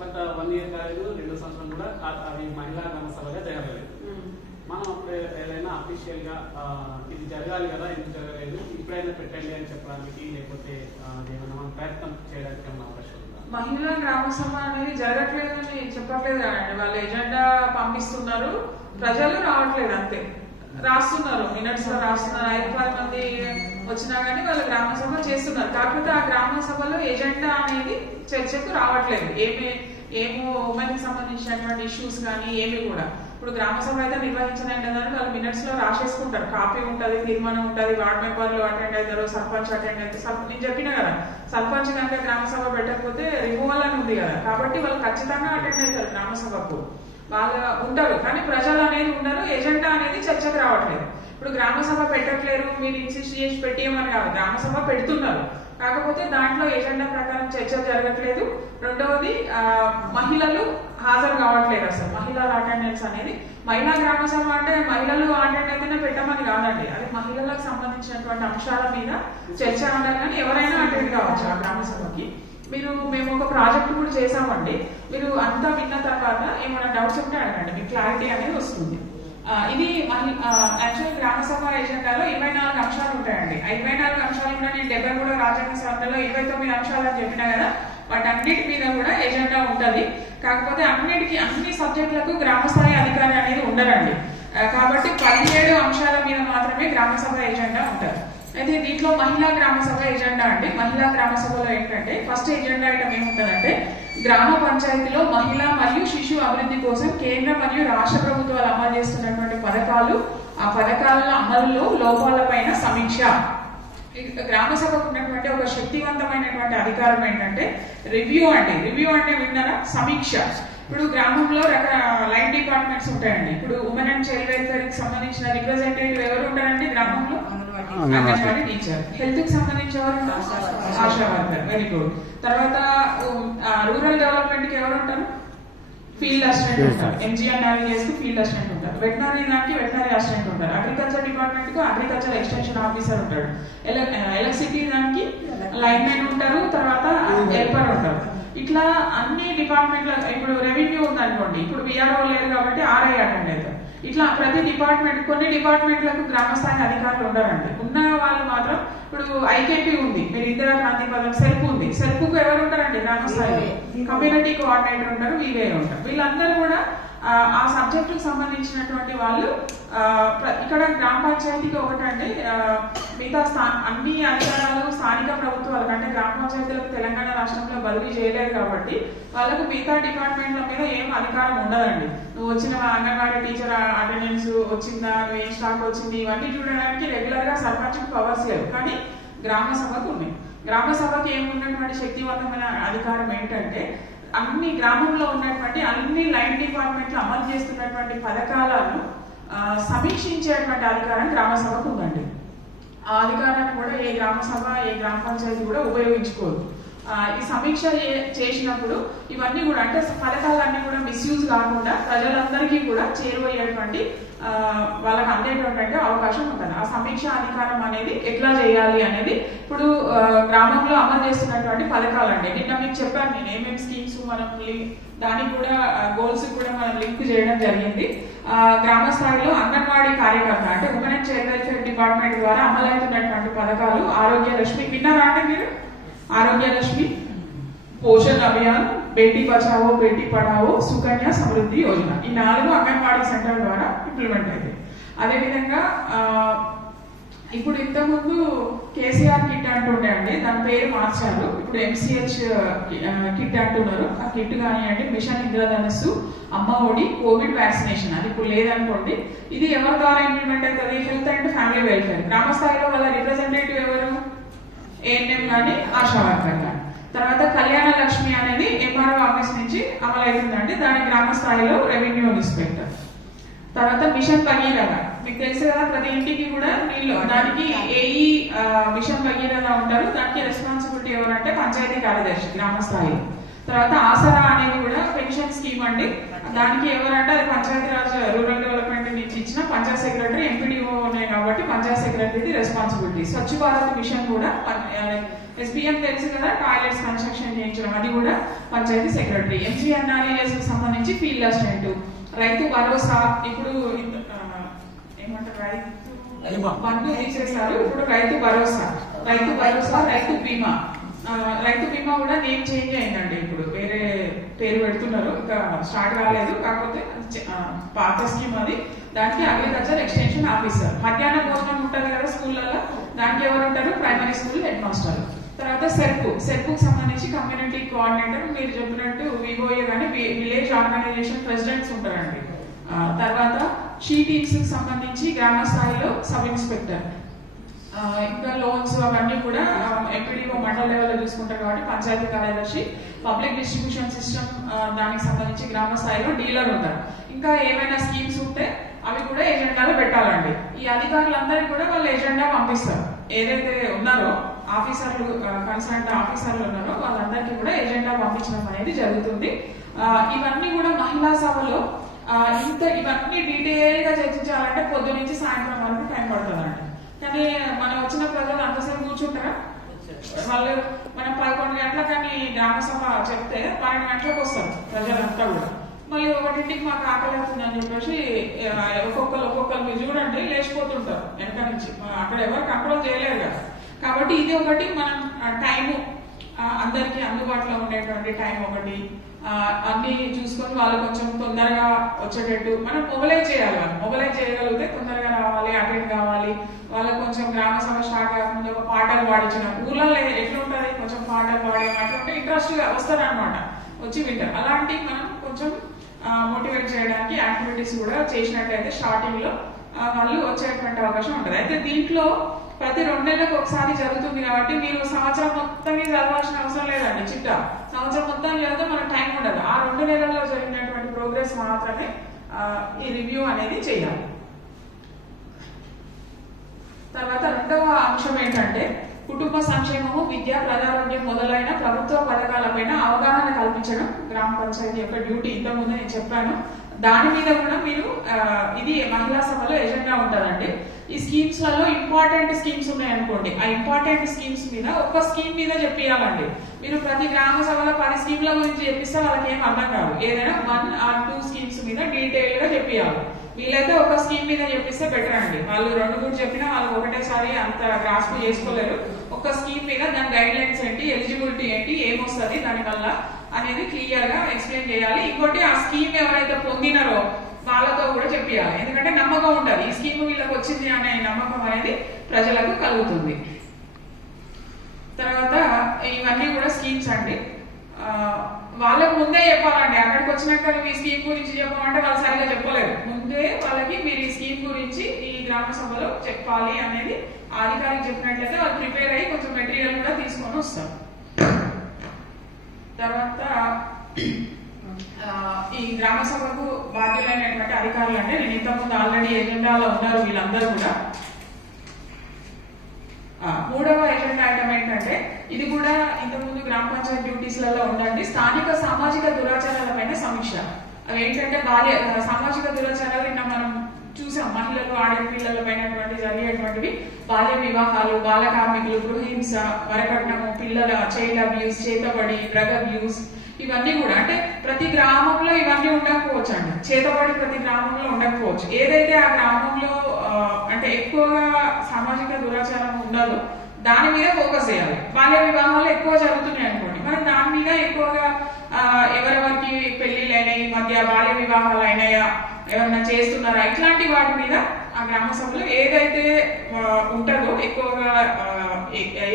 బట్ 1 ఇయర్ కాలేదు, 2 సంవత్సరాలు కూడా అవి మహిళా గ్రామ సభగా జరగలేదు. మనం అప్పుడు ఏదైనా అఫీషియల్ గా ఇది జరగాలి కదా, ఎందుకు జరగలేదు, ఇప్పుడైనా పెట్టండి అని చెప్పడానికి, లేకపోతే ఏమైనా మనం ప్రయత్నం చేయడానికి ఏమైనా అవకాశం ఉందా? మహిళా గ్రామ సభ అనేది జరగట్లేదు అని చెప్పట్లేదు కదండి. వాళ్ళు ఎజెండా పంపిస్తున్నారు, ప్రజలు రావట్లేదు అంతే. రాస్తున్నారు, మినిట్స్ లో రాస్తున్నారు, 5-10 మంది వచ్చినా కానీ వాళ్ళు గ్రామ సభ చేస్తున్నారు. కాకపోతే ఆ గ్రామ సభలో ఎజెండా అనేది చర్చకు రావట్లేదు. ఏమో ఉమెన్ కి సంబంధించినటువంటి ఇష్యూస్ కానీ ఏమి కూడా. ఇప్పుడు గ్రామ సభ అయితే నిర్వహించనంటే వాళ్ళు మినిట్స్ లో రాసేసుకుంటారు, కాపీ ఉంటుంది, తీర్మానం ఉంటుంది, వార్డ్ మెంబర్లు అటెండ్ అవుతారు, సర్పంచ్ అటెండ్ అవుతారు. నేను చెప్పినా కదా, సర్పంచ్ కనుక గ్రామ సభ పెట్టకపోతే రిమూవల్ అని ఉంది కదా, కాబట్టి వాళ్ళు ఖచ్చితంగా అటెండ్ అవుతారు గ్రామ సభకు. వాళ్ళు ఉంటారు కానీ ప్రజలు అనేది ఉండరు, ఎజెండా అనేది చర్చకు రావట్లేదు. ఇప్పుడు గ్రామ సభ పెట్టట్లేరు, మీరు ఇన్సిస్ట్ చేసి పెట్టేయమని కాదు, గ్రామ సభ పెడుతున్నారు, కాకపోతే దాంట్లో ఎజెండా ప్రకారం చర్చ జరగట్లేదు. రెండవది మహిళలు హాజరు కావట్లేదు. అసలు మహిళల అటెండెన్స్ అనేది, మహిళా గ్రామ సభ అంటే మహిళలు అటెండ్ అయితేనే పెట్టమని కాదండి, అది మహిళలకు సంబంధించినటువంటి అంశాల మీద చర్చ ఉండాలి. కానీ ఎవరైనా అటెండ్ కావచ్చు ఆ గ్రామ సభకి. మేము ఒక ప్రాజెక్ట్ కూడా చేసామండి. మీరు అంతా విన్న తర్వాత ఏమైనా డౌట్స్ ఉంటే అడగండి, మీకు క్లారిటీ అనేది వస్తుంది. ఇది యాక్చువల్ గ్రామ సభ ఎజెండాలో 24 అంశాలు ఉంటాయండి. 24 అంశాలు కూడా నేను 73 రాజ్యాంగ సవరణలో 29 అంశాలు అని చెప్పినా కదా, వాటన్నిటి మీద కూడా ఎజెండా ఉంటది. కాకపోతే అన్ని సబ్జెక్టులకు గ్రామ స్థాయి అధికారి అనేది ఉండరండి. కాబట్టి 17 అంశాల మీద మాత్రమే గ్రామ సభ ఎజెండా ఉంటుంది. అయితే దీంట్లో మహిళా గ్రామ సభ ఎజెండా అండి. మహిళా గ్రామ సభలో ఏంటంటే ఫస్ట్ ఎజెండా ఐటమ్ ఏముంటుందంటే, గ్రామ పంచాయతీలో మహిళా మరియు శిశు అభివృద్ధి కోసం కేంద్ర మరియు రాష్ట్ర ప్రభుత్వాలు అమలు చేస్తున్నటువంటి పథకాలు, ఆ పథకాల అమలులో లోపాలపైన సమీక్ష. గ్రామ సభకు ఉన్నటువంటి ఒక శక్తివంతమైనటువంటి అధికారం ఏంటంటే రివ్యూ అండి. రివ్యూ అంటే విన్నారా? సమీక్ష. ఇప్పుడు గ్రామంలో లైన్ డిపార్ట్మెంట్స్ ఉంటాయండి. ఇప్పుడు ఉమెన్ అండ్ చైల్డ్ వెల్ఫేర్ కి సంబంధించిన రిప్రజెంటేటివ్ ఎవరు ఉంటారండి గ్రామంలో? అంగన్వాడీ టీచర్. హెల్త్ కి సంబంధించి ఎవరు? ఆశా వర్కర్. Very good. తర్వాత రూరల్ డెవలప్మెంట్ కి ఎవరు ఉంటారు? ఫీల్డ్ అసిస్టెంట్ ఉంటారు. MGNRES కి ఫీల్డ్ అసిస్టెంట్ ఉంటారు. వెటనరీ దానికి వెటనరీ అసిస్టెంట్ ఉంటారు. అగ్రికల్చర్ డిపార్ట్మెంట్ కు అగ్రికల్చర్ ఎక్స్టెన్షన్ ఆఫీసర్ ఉంటాడు. ఎలక్ట్రిసిటీ దానికి లైన్ మెన్ ఉంటారు. తర్వాత హెల్పర్ ఉంటారు. ఇట్లా అన్ని డిపార్ట్మెంట్ల, ఇప్పుడు రెవెన్యూ ఉందనుకోండి, ఇప్పుడు VRO లేదు కాబట్టి RI అటెండ్ అవుతారు. ఇట్లా ప్రతి డిపార్ట్మెంట్, కొన్ని డిపార్ట్మెంట్లకు గ్రామ స్థాయి అధికారులు ఉండరండి. ఉన్న వాళ్ళు మాత్రం, ఇప్పుడు IKP ఉంది, మీరు ఇందిరా క్రాంతి పథకం, సెల్ఫ్ ఉంది, సెల్ఫ్ కు ఎవరు ఉంటారండి గ్రామ స్థాయిలో? కమ్యూనిటీ కోఆర్డినేటర్ ఉంటారు, VVA ఉంటారు. వీళ్ళందరూ కూడా ఆ సబ్జెక్టుకు సంబంధించినటువంటి వాళ్ళు ఇక్కడ గ్రామ పంచాయతీకి ఒకటండి, మిగతా అన్ని అధికారాలు స్థానిక ప్రభుత్వాలకు అంటే గ్రామ పంచాయతీలకు తెలంగాణ రాష్ట్రంలో బదిలీ చేయలేదు కాబట్టి వాళ్ళకు మిగతా డిపార్ట్మెంట్ల మీద ఏం అధికారం ఉండదండి. నువ్వు వచ్చిన అంగన్వాడీ టీచర్ అటెండెన్స్ వచ్చిందా, నువ్వు ఏం స్టాక్ వచ్చింది, ఇవన్నీ చూడడానికి రెగ్యులర్ గా సర్పంచ్కి పవర్స్ లేవు, కానీ గ్రామ సభకు ఉన్నాయి. గ్రామ సభకి ఏమున్నటువంటి శక్తివంతమైన అధికారం ఏంటంటే అన్ని గ్రామంలో ఉన్నటువంటి అన్ని లైన్ డిపార్ట్మెంట్లు అమలు చేస్తున్నటువంటి పథకాలను సమీక్షించేటువంటి అధికారం గ్రామ సభకు ఉందండి. ఆ అధికారాన్ని కూడా ఏ గ్రామ సభ ఏ గ్రామ పంచాయతీ కూడా ఉపయోగించుకోదు. ఈ సమీక్ష చేసినప్పుడు ఇవన్నీ కూడా అంటే పథకాలన్నీ కూడా మిస్యూజ్ కాకుండా ప్రజలందరికీ కూడా చేరువయ్యేటువంటి వాళ్ళకి అందేటటువంటి అవకాశం ఉంటుంది. ఆ సమీక్ష అధికారం అనేది ఎట్లా చేయాలి అనేది ఇప్పుడు గ్రామంలో అమలు చేస్తున్నటువంటి పథకాలండి. నిన్న మీకు చెప్పాను నేను ఏమేమి స్కీమ్స్ మనం దానికి కూడా గోల్స్ కూడా మనం లింక్ చేయడం జరిగింది. గ్రామ స్థాయిలో అంగన్వాడీ కార్యకర్త అంటే women and child welfare department ద్వారా అమలవుతున్నటువంటి పథకాలు ఆరోగ్య లక్ష్మి విన్నారా అంటే మీరు? ఆరోగ్య లక్ష్మి, పోషణ్ అభియాన్, బేటీ బచావో బేటీ పఢావో, సుకన్య సమృద్ధి యోజన, ఈ 4 అంగన్వాడీ సెంటర్ ద్వారా ఇంప్లిమెంట్ అయింది. అదేవిధంగా ఇప్పుడు ఇంతకుముందు కేసీఆర్ కిట్ అంటుండే అండి, దాని పేరు మార్చారు, ఇప్పుడు MCH కిట్ అంటున్నారు. ఆ కిట్ కానివ్వండి, మిషన్ ఇంద్రధనస్సు, అమ్మ ఒడి, కోవిడ్ వ్యాక్సినేషన్, అది ఇప్పుడు లేదనుకోండి. ఇది ఎవరి ద్వారా ఇంప్లిమెంట్ అవుతుంది? Health and family welfare. గ్రామ స్థాయిలో వాళ్ళ రిప్రజెంటేటివ్ ఎవరు? ANM కానీ ఆశా వర్కర్ కానీ. తర్వాత కళ్యాణ లక్ష్మి అనేది MRO ఆఫీస్ నుంచి అమలవుతుందండి, దాని గ్రామ స్థాయిలో రెవెన్యూ ఇన్స్పెక్టర్. తర్వాత మిషన్ భగీరథ, మీకు తెలుసు కదా, ప్రతి ఇంటికి కూడా నీళ్ళు, దానికి ఏఈ మిషన్ భగీరథ ఉంటారు, దానికి రెస్పాన్సిబిలిటీ ఎవరంటే పంచాయతీ కార్యదర్శి గ్రామ స్థాయిలో. తర్వాత ఆసరా అనేది కూడా పెన్షన్ స్కీమ్ అండి, దానికి ఎవరంటే అది పంచాయతీరాజ్ రూరల్ డెవలప్మెంట్ నుంచి ఇచ్చిన పంచాయత్ సెక్రటరీ, ఎంపీడీఓ ఉన్నాయి కాబట్టి పంచాయత్ సెక్రటరీది రెస్పాన్సిబిలిటీ. స్వచ్ఛ భారత్ మిషన్ కూడా SBM తెలుసు కదా, టాయిలెట్స్ కన్స్ట్రక్షన్ చేయించడం, అది కూడా పంచాయతీ సెక్రటరీ. MGNRES కి సంబంధించి ఫీల్డ్ అసిస్టెంట్. రైతు భరోసా, ఇప్పుడు ఏమంటారు, రైతు బంధు తీసేశారు, ఇప్పుడు రైతు భరోసా, రైతు బీమా. రైతు బీమా కూడా నేమ్ చేంజ్ అయిందండి, ఇప్పుడు వేరే పేరు పెడుతున్నారు, ఇంకా స్టార్ట్ కాలేదు, కాకపోతే పాత స్కీమ్ అది. దానికి అగ్రికల్చర్ ఎక్స్టెన్షన్ ఆఫీసర్. మధ్యాహ్న భోజనం ఉంటుంది కదా స్కూళ్ళలో, దానికి ఎవరు ఉంటారు? Primary school head master. తర్వాత సెర్పుకు సంబంధించి కమ్యూనిటీ కోఆర్డినేటర్, మీరు చెప్పినట్టు వివోఏ కానీ విలేజ్ ఆర్గనైజేషన్ ప్రెసిడెంట్స్ ఉంటారండి. తర్వాత షీ టీమ్స్ కి సంబంధించి గ్రామ స్థాయిలో సబ్ ఇన్స్పెక్టర్. ఇంకా లోన్స్ అవన్నీ కూడా ఎంపీడీఓ మండల లెవెల్లో చూసుకుంటారు కాబట్టి పంచాయతీ కార్యదర్శి. పబ్లిక్ డిస్ట్రిబ్యూషన్ సిస్టమ్ దానికి సంబంధించి గ్రామ స్థాయిలో డీలర్ ఉంటారు. ఇంకా ఏమైనా స్కీమ్స్ ఉంటే అవి కూడా ఎజెండాలో పెట్టాలండి. ఈ అధికారులందరికీ కూడా వాళ్ళు ఎజెండా పంపిస్తారు, ఏదైతే ఉన్నారో ఆఫీసర్లు, కన్సర్న్ ఆఫీసర్లు ఉన్నారో వాళ్ళందరికీ కూడా ఎజెండా పంపించడం అనేది జరుగుతుంది. ఇవన్నీ కూడా మహిళా సభలో ఇవన్నీ డీటెయిల్ గా చర్చించాలంటే పొద్దు నుంచి సాయంత్రం వరకు టైం పడుతుందండి. కానీ మనం వచ్చిన ప్రజలు అంతసేపు కూర్చుంటారా? వాళ్ళు మనం 11 గంటలకు కానీ గ్రామ సభ చెప్తే 12 గంటలకు వస్తారు ప్రజలంతా కూడా. మళ్ళీ 1ంటికి మాకు ఆకలి అవుతుందని చెప్పేసి ఒక్కొక్కరు మీరు చూడండి లేచిపోతుంటారు వెనక నుంచి. అక్కడ ఎవరు కంట్రోల్ చేయలేరు కదా. కాబట్టి ఇది ఒకటి, మనం టైము అందరికి అందుబాటులో ఉండేటువంటి టైం ఒకటి అన్ని చూసుకొని వాళ్ళు కొంచెం తొందరగా వచ్చేటట్టు మనం మొబిలైజ్ చేయాలి. మొబిలైజ్ చేయగలిగితే తొందరగా రావాలి, అటెండ్ కావాలి. వాళ్ళకి కొంచెం గ్రామ సభ స్టార్ట్ కాకముందు ఒక పాటలు పాడించిన ఊళ్ళలో ఎట్లుంటది, కొంచెం పాటలు పాడడం అట్లుంటే ఇంట్రెస్ట్ గా వస్తారనమాట, వచ్చి వింటారు. అలాంటివి మనం కొంచెం మోటివేట్ చేయడానికి యాక్టివిటీస్ కూడా చేసినట్టయితే స్టార్టింగ్ లో వాళ్ళు వచ్చేటువంటి అవకాశం ఉంటుంది. అయితే దీంట్లో ప్రతి 2 నెలలకు ఒకసారి జరుగుతుంది కాబట్టి మీరు సంవత్సరం మొత్తం చదవాల్సిన అవసరం లేదండి. చిట్టా సంవత్సరం మొత్తం చదివితే మనకు టైం ఉండదు. ఆ 2 నెలల్లో జరిగినటువంటి ప్రోగ్రెస్ మాత్రమే ఈ రివ్యూ అనేది చేయాలి. తర్వాత రెండవ అంశం ఏంటంటే కుటుంబ సంక్షేమము, విద్య, ప్రజారోగ్యం మొదలైన ప్రభుత్వ పథకాలపైన అవగాహన కల్పించడం గ్రామ పంచాయతీ యొక్క డ్యూటీ. ఇంతకుముందు నేను చెప్పాను. దాని మీద కూడా మీరు ఇది మహిళా సభలో ఎజెండా ఉంటుందండి. ఈ స్కీమ్స్ లలో ఇంపార్టెంట్ స్కీమ్స్ ఉన్నాయనుకోండి, ఆ ఇంపార్టెంట్ స్కీమ్స్ మీద ఒక్క స్కీమ్ మీద చెప్పియాలండి. మీరు ప్రతి గ్రామ సభలో 10 స్కీమ్ల గురించి చెప్పిస్తే వాళ్ళకి ఏం అర్థం కాదు. ఏదైనా 1 or 2 స్కీమ్స్ మీద డీటెయిల్ గా చెప్పియాలి. వీళ్ళైతే ఒక స్కీమ్ మీద చెప్పిస్తే బెటర్ అండి. వాళ్ళు 2 చెప్పినా వాళ్ళు ఒకటేసారి అంత గ్రాస్ప్ చేసుకోలేరు. ఒక స్కీమ్ మీద దాని గైడ్ లైన్స్ ఏంటి, ఎలిజిబిలిటీ ఏంటి, ఏమొస్తుంది, దానివల్ల అనేది క్లియర్ గా ఎక్స్ప్లెయిన్ చేయాలి. ఇంకోటి ఆ స్కీమ్ ఎవరైతే పొందినారో వాళ్ళతో కూడా చెప్పాలి. ఎందుకంటే నమ్మకం ఉండాలి, ఈ స్కీమ్ వీళ్ళకి వచ్చింది అనే నమ్మకం అనేది ప్రజలకు కలుగుతుంది. తర్వాత ఇవన్నీ కూడా స్కీమ్స్ అండి. వాళ్ళకు ముందే చెప్పాలండి. అక్కడికి వచ్చినాక నువ్వు ఈ స్కీమ్ గురించి చెప్పమంటే వాళ్ళు సరిగా చెప్పలేరు. ముందే వాళ్ళకి మీరు ఈ స్కీమ్ గురించి ఈ గ్రామ సభలో చెప్పాలి అనేది అధికారికి చెప్పినట్లయితే వాళ్ళు ప్రిపేర్ అయ్యి కొంచెం మెటీరియల్ కూడా తీసుకొని వస్తారు. తర్వాత ఈ గ్రామ సభకు బాధ్యులైనటువంటి అధికారులు అంటే నేను ఇంతకుముందు ఆల్రెడీ ఎజెండాలో ఉన్నారు వీళ్ళందరూ కూడా. 3వ ఎజెండా ఐటమ్ ఏంటంటే ఇది కూడా ఇంతకుముందు గ్రామ పంచాయతీ డ్యూటీస్ లలో ఉండండి. స్థానిక సామాజిక దురాచారాలపైన సమీక్ష. అవి ఏంటంటే సామాజిక దురాచారాలు నిన్న మనం చూసాం. మహిళలు ఆడపిల్లల పైన జరిగేటువంటివి బాల్య వివాహాలు, బాల కార్మికులు, గృహహింస, వరకట్నము, పిల్లల చైల్డ్ అబ్యూస్, చేతబడి, డ్రగ్ అబ్యూస్, ఇవన్నీ కూడా అంటే ప్రతి గ్రామంలో ఇవన్నీ ఉండకపోవచ్చు అండి. చేతబడి ప్రతి గ్రామంలో ఉండకపోవచ్చు. ఏదైతే ఆ గ్రామంలో అంటే ఎక్కువగా సామాజిక దురాచారం ఉండదో దాని మీద ఫోకస్ చేయాలి. బాల్య వివాహాలు ఎక్కువ జరుగుతున్నాయి అనుకోండి, మనం దాని మీద ఎక్కువగా ఎవరెవరికి పెళ్లిళ్ళు అయినాయి, మధ్య బాల్య వివాహాలు అయినాయా, ఎవరైనా చేస్తున్నారా, ఇట్లాంటి వాటి మీద ఆ గ్రామ సభలో ఏదైతే ఉంటుందో ఎక్కువగా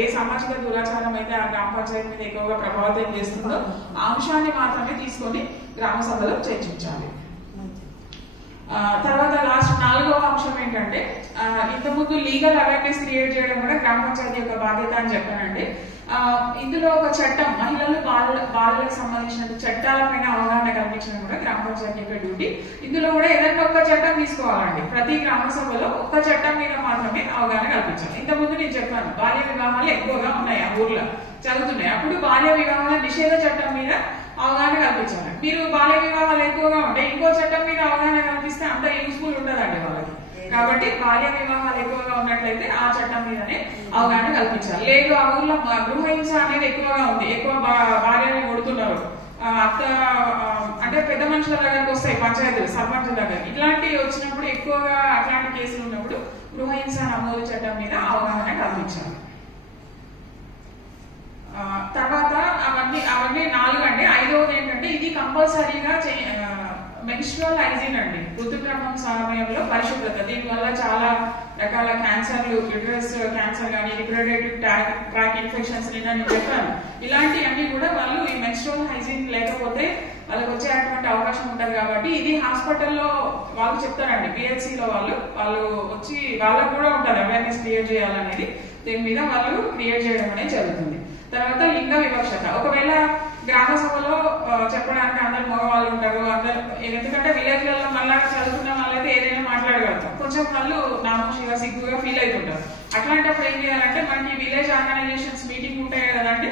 ఏ సామాజిక దురాచారం అయితే ఆ గ్రామ పంచాయతీ మీద ఎక్కువగా ప్రభావితం చేస్తుందో ఆ అంశాన్ని మాత్రమే తీసుకొని గ్రామ సభలో చర్చించాలి. తర్వాత లాస్ట్ 4వ అంశం ఏంటంటే ఇంతకుముందు లీగల్ అవేర్నెస్ క్రియేట్ చేయడం కూడా గ్రామ పంచాయతీ యొక్క బాధ్యత అని చెప్పానండి. ఇందులో ఒక చట్టం, మహిళలు బాలలకు సంబంధించిన చట్టాలపైన అవగాహన కల్పించడం కూడా గ్రామ పంచాయతీ యొక్క డ్యూటీ. ఇందులో కూడా ఏదైనా ఒక్క చట్టం తీసుకోవాలండి. ప్రతి గ్రామ సభలో ఒక్క చట్టం మీద మాత్రమే అవగాహన కల్పించాలి. ఇంతకుముందు నేను చెప్పాను బాల్య వివాహాలు ఎక్కువగా ఉన్నాయి ఆ ఊర్లో జరుగుతున్నాయి. అప్పుడు బాల్య వివాహాల నిషేధ చట్టం మీద అవగాహన కల్పించాలి. మీరు బాల్య వివాహాలు ఎక్కువగా ఉంటాయి, ఇంకో చట్టం మీద అవగాహన కల్పిస్తే అంత యూస్ఫుల్ ఉండదండి వాళ్ళకి. కాబట్టి బాల్య వివాహాలు ఎక్కువగా ఉన్నట్లయితే ఆ చట్టం మీదనే అవగాహన కల్పించాలి. లేదు ఆ ఊర్లో గృహహింస అనేది ఎక్కువగా ఉంది, ఎక్కువ భార్యని కొడుతున్నారు, అత్త అంటే పెద్ద మనుషుల దగ్గరకు వస్తాయి, పంచాయతీలు సర్పంచుల దగ్గర, ఇట్లాంటివి వచ్చినప్పుడు ఎక్కువగా అట్లాంటి కేసులు ఉన్నప్పుడు గృహహింస నమోదు చట్టం మీద అవగాహన కల్పించాలి. తర్వాత అవన్నీ 4 అండి. 5వది ఏంటంటే ఇది కంపల్సరీగా మెన్స్ట్రువల్ హైజీన్ అండి. ఋతుక్రమం సమయంలో పరిశుభ్రత. దీనివల్ల చాలా రకాల క్యాన్సర్లు, యూటరస్ క్యాన్సర్ కానీ, రిప్రొడక్టివ్ ట్రాక్ ఇన్ఫెక్షన్స్ నేను చెప్పాను. ఇలాంటివన్నీ కూడా వాళ్ళు ఈ మెన్స్ట్రువల్ హైజీన్ లేకపోతే వాళ్ళకి వచ్చేటువంటి అవకాశం ఉంటుంది. కాబట్టి ఇది హాస్పిటల్లో వాళ్ళు చెప్తారండి, పిహెచ్సిలో వాళ్ళు వచ్చి వాళ్ళకు కూడా ఉంటుంది అవేర్నెస్ క్రియేట్ చేయాలనేది. దీని మీద వాళ్ళు క్రియేట్ చేయడం అనేది జరుగుతుంది. తర్వాత లింగ వివక్షత. ఒకవేళ గ్రామ సభలో చెప్పడానికి అందరు మగవాళ్ళు ఉంటారు, అందరు ఎందుకంటే విలేజ్లలో మళ్ళా చదువుకున్న వాళ్ళైతే ఏదైనా మాట్లాడగలుగుతాం, కొంచెం వాళ్ళు నామోషిగా సిగ్గుగా ఫీల్ అవుతుంటారు. అట్లాంటప్పుడు ఏం చేయాలంటే మనకి విలేజ్ ఆర్గనైజేషన్స్ మీటింగ్ ఉంటాయి కదండి,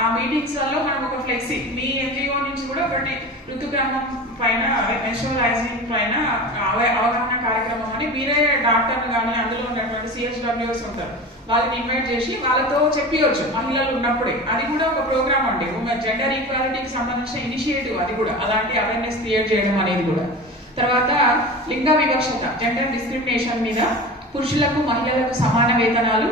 ఆ మీటింగ్స్ లలో మనం ఒక ఫ్లెక్సీ మీ ఎన్జిఓ నుంచి కూడా ఒకటి ఋతుక్రమం పైన మెన్స్ట్రువల్ హైజీన్ పైన అవగాహన కార్యక్రమం అని మీరే డాక్టర్లు కానీ అందులో ఉన్నటువంటి CHWs ఉంటారు, వాళ్ళని ఇన్వైట్ చేసి వాళ్ళతో చెప్పవచ్చు మహిళలు ఉన్నప్పుడే. అది కూడా ఒక ప్రోగ్రామ్ అండి, జెండర్ ఈక్వాలిటీకి సంబంధించిన ఇనిషియేటివ్. అది కూడా అలాంటి అవేర్నెస్ క్రియేట్ చేయడం అనేది కూడా. తర్వాత లింగ వివక్షత, జెండర్ డిస్క్రిమినేషన్ మీద పురుషులకు మహిళలకు సమాన వేతనాలు.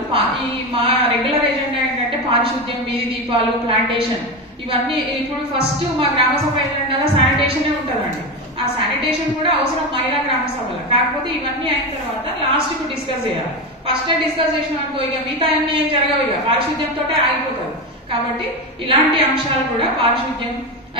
మా రెగ్యులర్ ఎజెండా ఏంటంటే పారిశుద్ధ్యం, వీధి దీపాలు, ప్లాంటేషన్, ఇవన్నీ. ఇప్పుడు ఫస్ట్ మా గ్రామ సభ ఎజెండాలో శానిటేషన్ ఉంటుందండి. ఆ శానిటేషన్ కూడా అవసరం మహిళా గ్రామ సభలో. కాకపోతే ఇవన్నీ అయిన తర్వాత లాస్ట్ కు డిస్కస్ చేయాలి. ఫస్ట్ డిస్కస్ చేసిన అనుకో ఇక మిగతా అన్ని ఏం జరగవు, ఇక పారిశుద్ధ్యంతో ఆగిపోతుంది. కాబట్టి ఇలాంటి అంశాలు కూడా పారిశుద్ధ్యం.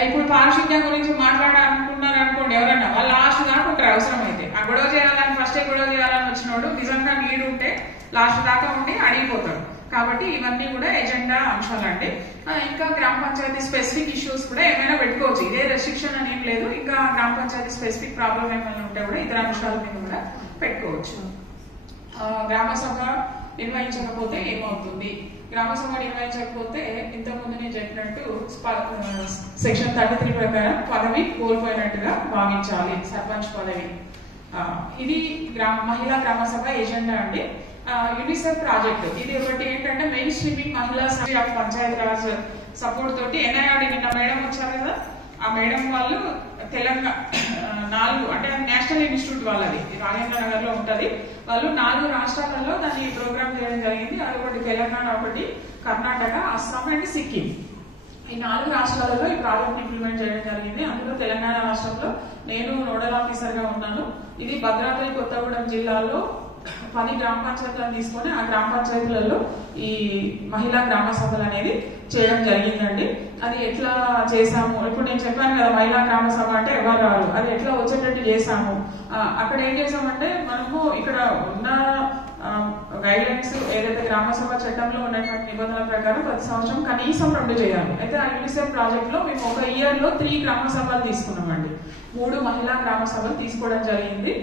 ఇప్పుడు పారిశుద్ధ్యం గురించి మాట్లాడాలనుకున్నారు అనుకోండి ఎవరన్నా, వాళ్ళు లాస్ట్ దాకా ఉంటారు. అవసరం అయితే ఆ గొడవ చేయాలని ఫస్టే గొడవ చేయాలని వచ్చినోడు నిజంగా నీడు ఉంటే లాస్ట్ దాకా ఉండి అడిగిపోతాడు. కాబట్టి ఇవన్నీ కూడా ఎజెండా అంశాలండి. ఇంకా గ్రామ పంచాయతీ స్పెసిఫిక్ ఇష్యూస్ కూడా ఏమైనా పెట్టుకోవచ్చు, ఇదే రెస్ట్రిక్షన్ అని ఏం లేదు. ఇంకా గ్రామ పంచాయతీ స్పెసిఫిక్ ప్రాబ్లం ఏమైనా ఉంటే కూడా ఇతర అంశాల మీద కూడా పెట్టుకోవచ్చు. గ్రామ సభ నిర్వహించకపోతే ఏమవుతుంది? గ్రామ సభ నిర్వహించకపోతే ఇంతకుముందు నేను చెప్పినట్టు సెక్షన్ 33 ప్రకారం పదవి కోల్పోయినట్టుగా భావించాలి, సర్పంచ్ పదవి. ఇది మహిళా గ్రామ సభ ఎజెండా అండి. యూనిసెఫ్ ప్రాజెక్ట్ ఇది ఒకటి ఏంటంటే మెయిన్ స్ట్రీమింగ్ మహిళా పంచాయతీ రాజ్ సపోర్ట్ తోటి NIRD నిన్న మేడం వచ్చారు కదా, ఆ మేడం వాళ్ళు తెలంగాణ 4 అంటే నేషనల్ ఇన్స్టిట్యూట్ వాళ్ళది రాజేంద్ర నగర్ లో ఉంటది. వాళ్ళు 4 రాష్ట్రాలలో దాన్ని ప్రోగ్రామ్ చేయడం జరిగింది. అది ఒకటి తెలంగాణ, ఒకటి కర్ణాటక, అస్సాం అండ్ సిక్కిం. ఈ 4 రాష్ట్రాలలో ఈ ప్రాజెక్ట్ ఇంప్లిమెంట్ చేయడం జరిగింది. అందులో తెలంగాణ రాష్ట్రంలో నేను నోడల్ ఆఫీసర్ గా ఉన్నాను. ఇది భద్రాద్రి కొత్తగూడెం జిల్లాలో 10 గ్రామ పంచాయతీలను తీసుకొని ఆ గ్రామ పంచాయతీలలో ఈ మహిళా గ్రామ సభలు అనేది చేయడం జరిగిందండి. అది ఎట్లా చేసాము, ఇప్పుడు నేను చెప్పాను కదా మహిళా గ్రామ సభ అంటే ఎవరు రారు, అది ఎట్లా వచ్చేటట్టు చేసాము. అక్కడ ఏం చేసామంటే మనము ఇక్కడ ఉన్న గైడ్లైన్స్ ఏదైతే గ్రామ సభ చట్టంలో ఉన్నటువంటి నిబంధనల ప్రకారం ప్రతి సంవత్సరం కనీసం 2 చేయాలి. అయితే ఆ యూనిసెఫ్ ప్రాజెక్ట్ లో మేము ఒక ఇయర్ లో 3 గ్రామ సభలు తీసుకున్నామండి. 3 మహిళా గ్రామ సభలు తీసుకోవడం జరిగింది.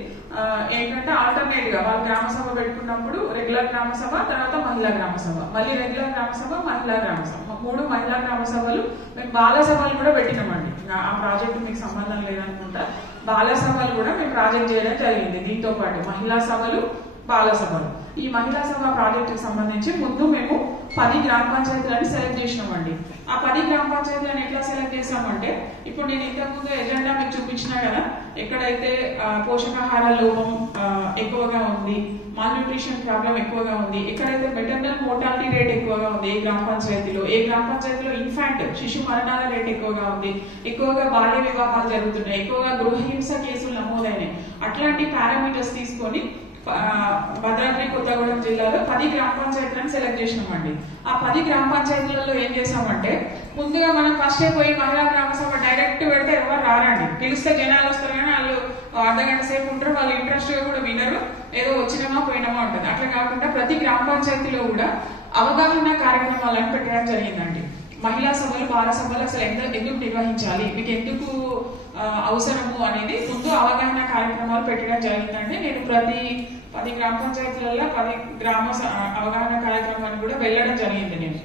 ఏంటంటే ఆల్టర్నేట్ గా వాళ్ళు గ్రామ సభ పెట్టుకున్నప్పుడు రెగ్యులర్ గ్రామ సభ, తర్వాత మహిళా గ్రామ సభ, మళ్ళీ రెగ్యులర్ గ్రామ సభ, మహిళా గ్రామ సభ, 3 మహిళా గ్రామ సభలు. మేము బాల సభలు కూడా పెట్టినామండి. ఆ ప్రాజెక్టు మీకు సంబంధం లేదనుకుంటా. బాల సభలు కూడా మేము ప్రాజెక్ట్ చేయడం జరిగింది. దీంతో పాటు మహిళా సభలు, బాల సభలు. ఈ మహిళా సభ ప్రాజెక్టుకి సంబంధించి ముందు మేము 10 గ్రామ పంచాయతీలను సెలెక్ట్ చేసినామండి. ఆ 10 గ్రామ పంచాయతీలను ఎట్లా సెలెక్ట్ చేసామంటే, ఇప్పుడు నేను ఇంతకుముందు ఎజెండా మీకు చూపించినా కదా, ఎక్కడైతే పోషకాహార లోపం ఎక్కువగా ఉంది, మాల్ న్యూట్రిషన్ ప్రాబ్లం ఎక్కువగా ఉంది, ఎక్కడైతే మెటర్నల్ మోర్టాలిటీ రేట్ ఎక్కువగా ఉంది, ఏ గ్రామ పంచాయతీలో ఇన్ఫాంట్ శిశు మరణాల రేట్ ఎక్కువగా ఉంది, ఎక్కువగా బాల్య వివాహాలు జరుగుతున్నాయి, ఎక్కువగా గృహహింస కేసులు నమోదైనాయి, అట్లాంటి పారామీటర్స్ తీసుకొని భద్రాద్రి కొత్తగూడెం జిల్లాలో 10 గ్రామ పంచాయతీలను సెలెక్ట్ చేసినామండి. ఆ 10 గ్రామ పంచాయతీలలో ఏం చేసామంటే, ముందుగా మనం ఫస్ట్ పోయి మహిళా గ్రామ సభ డైరెక్ట్ పెడితే ఎవరు రారండి. పిలిస్తే జనాలు వస్తారు కానీ వాళ్ళు అర్ధగంట సేపు ఉంటారు, వాళ్ళు ఇంట్రెస్ట్ గా కూడా వినరు, ఏదో వచ్చినామా పోయినామా ఉంటుంది. అట్లా కాకుండా ప్రతి గ్రామ పంచాయతీలో కూడా అవగాహన కార్యక్రమాలను పెట్టడం జరిగిందండి. మహిళా సభలు, బాల సభలు అసలు ఎందుకు నిర్వహించాలి, మీకు ఎందుకు అవసరము అనేది ముందు అవగాహన కార్యక్రమాలు పెట్టడం జరిగిందండి. నేను ప్రతి 10 గ్రామ పంచాయతీలలో 10 గ్రామ అవగాహన కార్యక్రమాన్ని కూడా వెళ్ళడం జరిగింది. నేను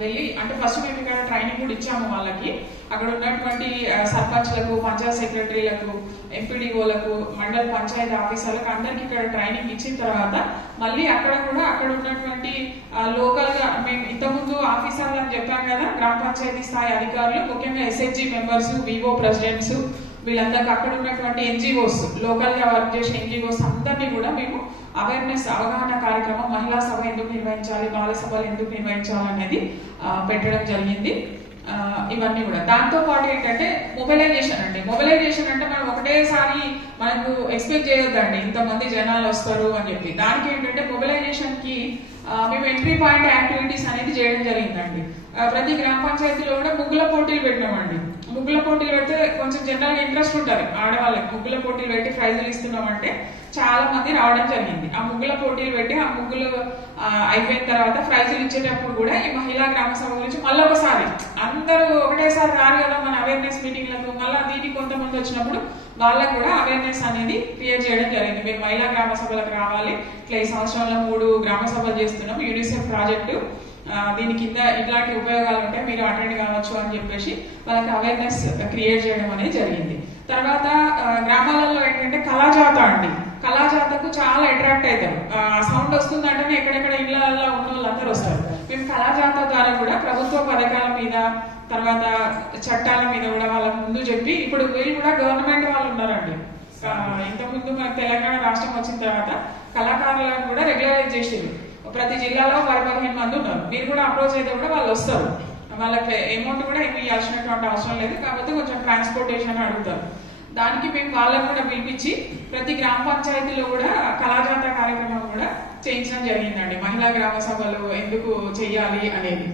వెళ్ళి అంటే ఫస్ట్ మేము ఇక్కడ ట్రైనింగ్ కూడా ఇచ్చాము వాళ్ళకి. అక్కడ ఉన్నటువంటి సర్పంచ్లకు, పంచాయత్ సెక్రటరీలకు, ఎంపీడీఓలకు, మండల పంచాయతీ ఆఫీసర్లకు అందరికి ఇక్కడ ట్రైనింగ్ ఇచ్చిన తర్వాత మళ్ళీ అక్కడ కూడా అక్కడ ఉన్నటువంటి లోకల్ గా మేము ఇంతకుముందు ఆఫీసర్లు అని చెప్పాం కదా, గ్రామ పంచాయతీ స్థాయి అధికారులు, ముఖ్యంగా ఎస్హెచ్జి మెంబర్స్, వివో ప్రెసిడెంట్స్, వీళ్ళందరికీ అక్కడ ఉన్నటువంటి ఎన్జిఓస్, లోకల్ గా వర్క్ చేసిన ఎన్జిఓస్ అందరినీ కూడా మేము అవేర్నెస్ అవగాహన కార్యక్రమం మహిళా సభ ఎందుకు నిర్వహించాలి, బాల సభలు ఎందుకు నిర్వహించాలి అనేది పెట్టడం జరిగింది. ఇవన్నీ కూడా దాంతో పాటు ఏంటంటే మొబిలైజేషన్ అండి. మొబిలైజేషన్ అంటే మనం ఒకటేసారి మనకు ఎక్స్పెక్ట్ చేయొద్దండి ఇంతమంది జనాలు వస్తారు అని చెప్పి. దానికి ఏంటంటే మొబిలైజేషన్ కి మేము ఎంట్రీ పాయింట్ యాక్టివిటీస్ అనేది చేయడం జరిగిందండి. ప్రతి గ్రామ పంచాయతీలో కూడా ముగ్గుల పోటీలు పెట్టినామండి. ముగ్గుల పోటీలు పెడితే కొంచెం జనరల్ గా ఇంట్రెస్ట్ ఉంటుంది ఆడవాళ్ళకి. ముగ్గుల పోటీలు పెట్టి ప్రైజులు ఇస్తున్నామంటే చాలా మంది రావడం జరిగింది. ఆ ముగ్గుల పోటీలు పెట్టి ఆ ముగ్గులు అయిపోయిన తర్వాత ప్రైజులు ఇచ్చేటప్పుడు కూడా ఈ మహిళా గ్రామ సభ గురించి మళ్ళీ ఒకసారి అందరూ ఒకటేసారి రారు కదా మన అవేర్నెస్ మీటింగ్లకు, మళ్ళీ దీనికి కొంతమంది వచ్చినప్పుడు వాళ్ళకు కూడా అవేర్నెస్ అనేది క్రియేట్ చేయడం జరిగింది. మీరు మహిళా గ్రామ సభలకు రావాలి, ఇట్లా ఈ సంవత్సరంలో 3 గ్రామ సభలు చేస్తున్నాం, యూనిసెఫ్ ప్రాజెక్టు, దీని కింద ఇట్లాంటి ఉపయోగాలు ఉంటాయి, మీరు అటెండ్ కావచ్చు అని చెప్పేసి వాళ్ళకి అవేర్నెస్ క్రియేట్ చేయడం అనేది జరిగింది. తర్వాత గ్రామాలలో ఏంటంటే కళాజాత అండి. కళాజాతకు చాలా అట్రాక్ట్ అవుతారు. సౌండ్ వస్తుందంటేనే ఎక్కడెక్కడ ఇళ్లలో ఉన్న వాళ్ళందరూ వస్తారు. మేము కళాజాత ద్వారా కూడా ప్రభుత్వ పథకాల మీద, తర్వాత చట్టాల మీద కూడా వాళ్ళకి ముందు చెప్పి, ఇప్పుడు వీళ్ళు కూడా గవర్నమెంట్ వాళ్ళు ఉన్నారండి. ఇంతకుముందు మనకు తెలంగాణ రాష్ట్రం వచ్చిన తర్వాత కళాకారులను కూడా రెగ్యులరైజ్ చేసేది. ప్రతి జిల్లాలో 15 మంది ఉన్నారు. మీరు కూడా అప్రోచ్ అయితే కూడా వాళ్ళు వస్తారు. వాళ్ళకి అమౌంట్ కూడా ఏమి ఇవ్వాల్సినటువంటి అవసరం లేదు, కాకపోతే కొంచెం ట్రాన్స్పోర్టేషన్ అడుగుతారు. దానికి మేము వాళ్ళకు కూడా పిలిపించి ప్రతి గ్రామ పంచాయతీలో కూడా కళాజాత కార్యక్రమం కూడా చేయించడం జరిగిందండి. మహిళా గ్రామ సభలు ఎందుకు చెయ్యాలి అనేది.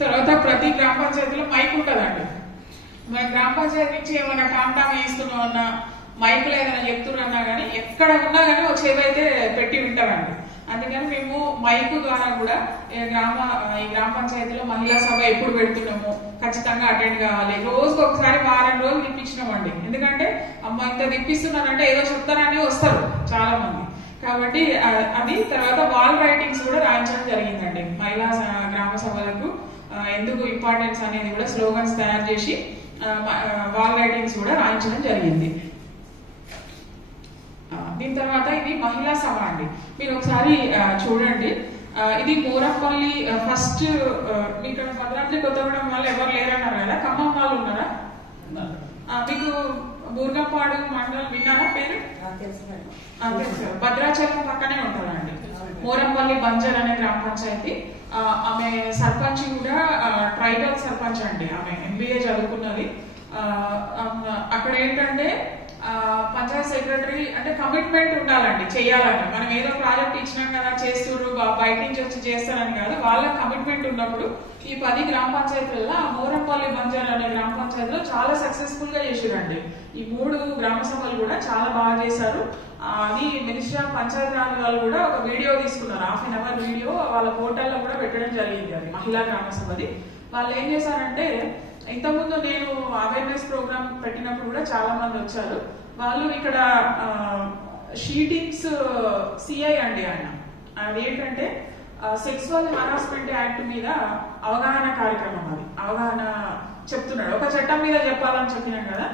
తర్వాత ప్రతి గ్రామ పంచాయతీలో మైక్ ఉంటుందండి. మన గ్రామ పంచాయతీ నుంచి ఏమైనా టామ్ వేస్తున్నాం అన్నా, మైకులు ఏదైనా చెప్తున్నా కానీ ఎక్కడ ఉన్నా కానీ ఒక చేవైతే పెట్టి ఉంటారండి. అందుకని మేము మైకు ద్వారా కూడా ఈ గ్రామ పంచాయతీలో మహిళా సభ ఎప్పుడు పెడుతున్నాము, ఖచ్చితంగా అటెండ్ కావాలి, రోజుకి ఒకసారి వారం రోజులు తిప్పించినామండి. ఎందుకంటే అమ్మ ఇంత తిప్పిస్తున్నారంటే ఏదో చెప్తారని వస్తారు చాలా మంది. కాబట్టి అది తర్వాత వాల్ రైటింగ్స్ కూడా రాయించడం జరిగిందండి. మహిళా గ్రామ సభలకు ఎందుకు ఇంపార్టెన్స్ అనేది కూడా స్లోగన్స్ తయారు చేసి వాల్ రైటింగ్స్ కూడా రాయించడం జరిగింది. దీని తర్వాత ఇది మహిళా సభ అండి. మీరు ఒకసారి చూడండి, ఇది మోరంపల్లి ఫస్ట్. మీకు భద్రాద్రి కొత్తగూడెం వాళ్ళు ఎవరు లేరన్నారు కదా, ఖమ్మం వాళ్ళు ఉన్నారా? మీకు బూర్గంపాడు మండలం విన్నారా పేరు? భద్రాచలం పక్కనే ఉంటారండి. మోరంపల్లి బంజర్ అనే గ్రామ పంచాయతీ. ఆమె సర్పంచ్ కూడా ట్రైబల్ సర్పంచ్ అండి. ఆమె MBA చదువుకున్నది. అక్కడ ఏంటంటే పంచాయత్ సెక్రటరీ అంటే కమిట్మెంట్ ఉండాలండి, చేయాలని. మనం ఏదో ప్రాజెక్ట్ ఇచ్చినాం కదా చేస్తున్నారు, బయట నుంచి వచ్చి చేస్తారని కాదు. వాళ్ళ కమిట్మెంట్ ఉన్నప్పుడు ఈ 10 గ్రామ పంచాయతీలలో మోరంపల్లి బంజార్ అనే గ్రామ పంచాయతీలో చాలా సక్సెస్ఫుల్ గా చేసిరండి. ఈ 3 గ్రామ సభలు కూడా చాలా బాగా చేశారు. అది మినిస్టర్ ఆఫ్ పంచాయతీరాజ్ వాళ్ళు కూడా ఒక వీడియో తీసుకున్నారు, 1/2 an hour వీడియో వాళ్ళ పోర్టల్లో కూడా పెట్టడం జరిగింది. అది మహిళా గ్రామ సభది. వాళ్ళు ఏం చేశారంటే, ఇంతకుముందు నేను అవేర్నెస్ ప్రోగ్రామ్ పెట్టినప్పుడు కూడా చాలా మంది వచ్చారు. వాళ్ళు ఇక్కడ షీటింగ్స్ సిఐ అండి ఆయన. అదేంటంటే సెక్సువల్ హరాస్మెంట్ యాక్ట్ మీద అవగాహన కార్యక్రమం. అది అవగాహన చెప్తున్నాడు. ఒక చట్టం మీద చెప్పాలని చెప్పినాం కదా.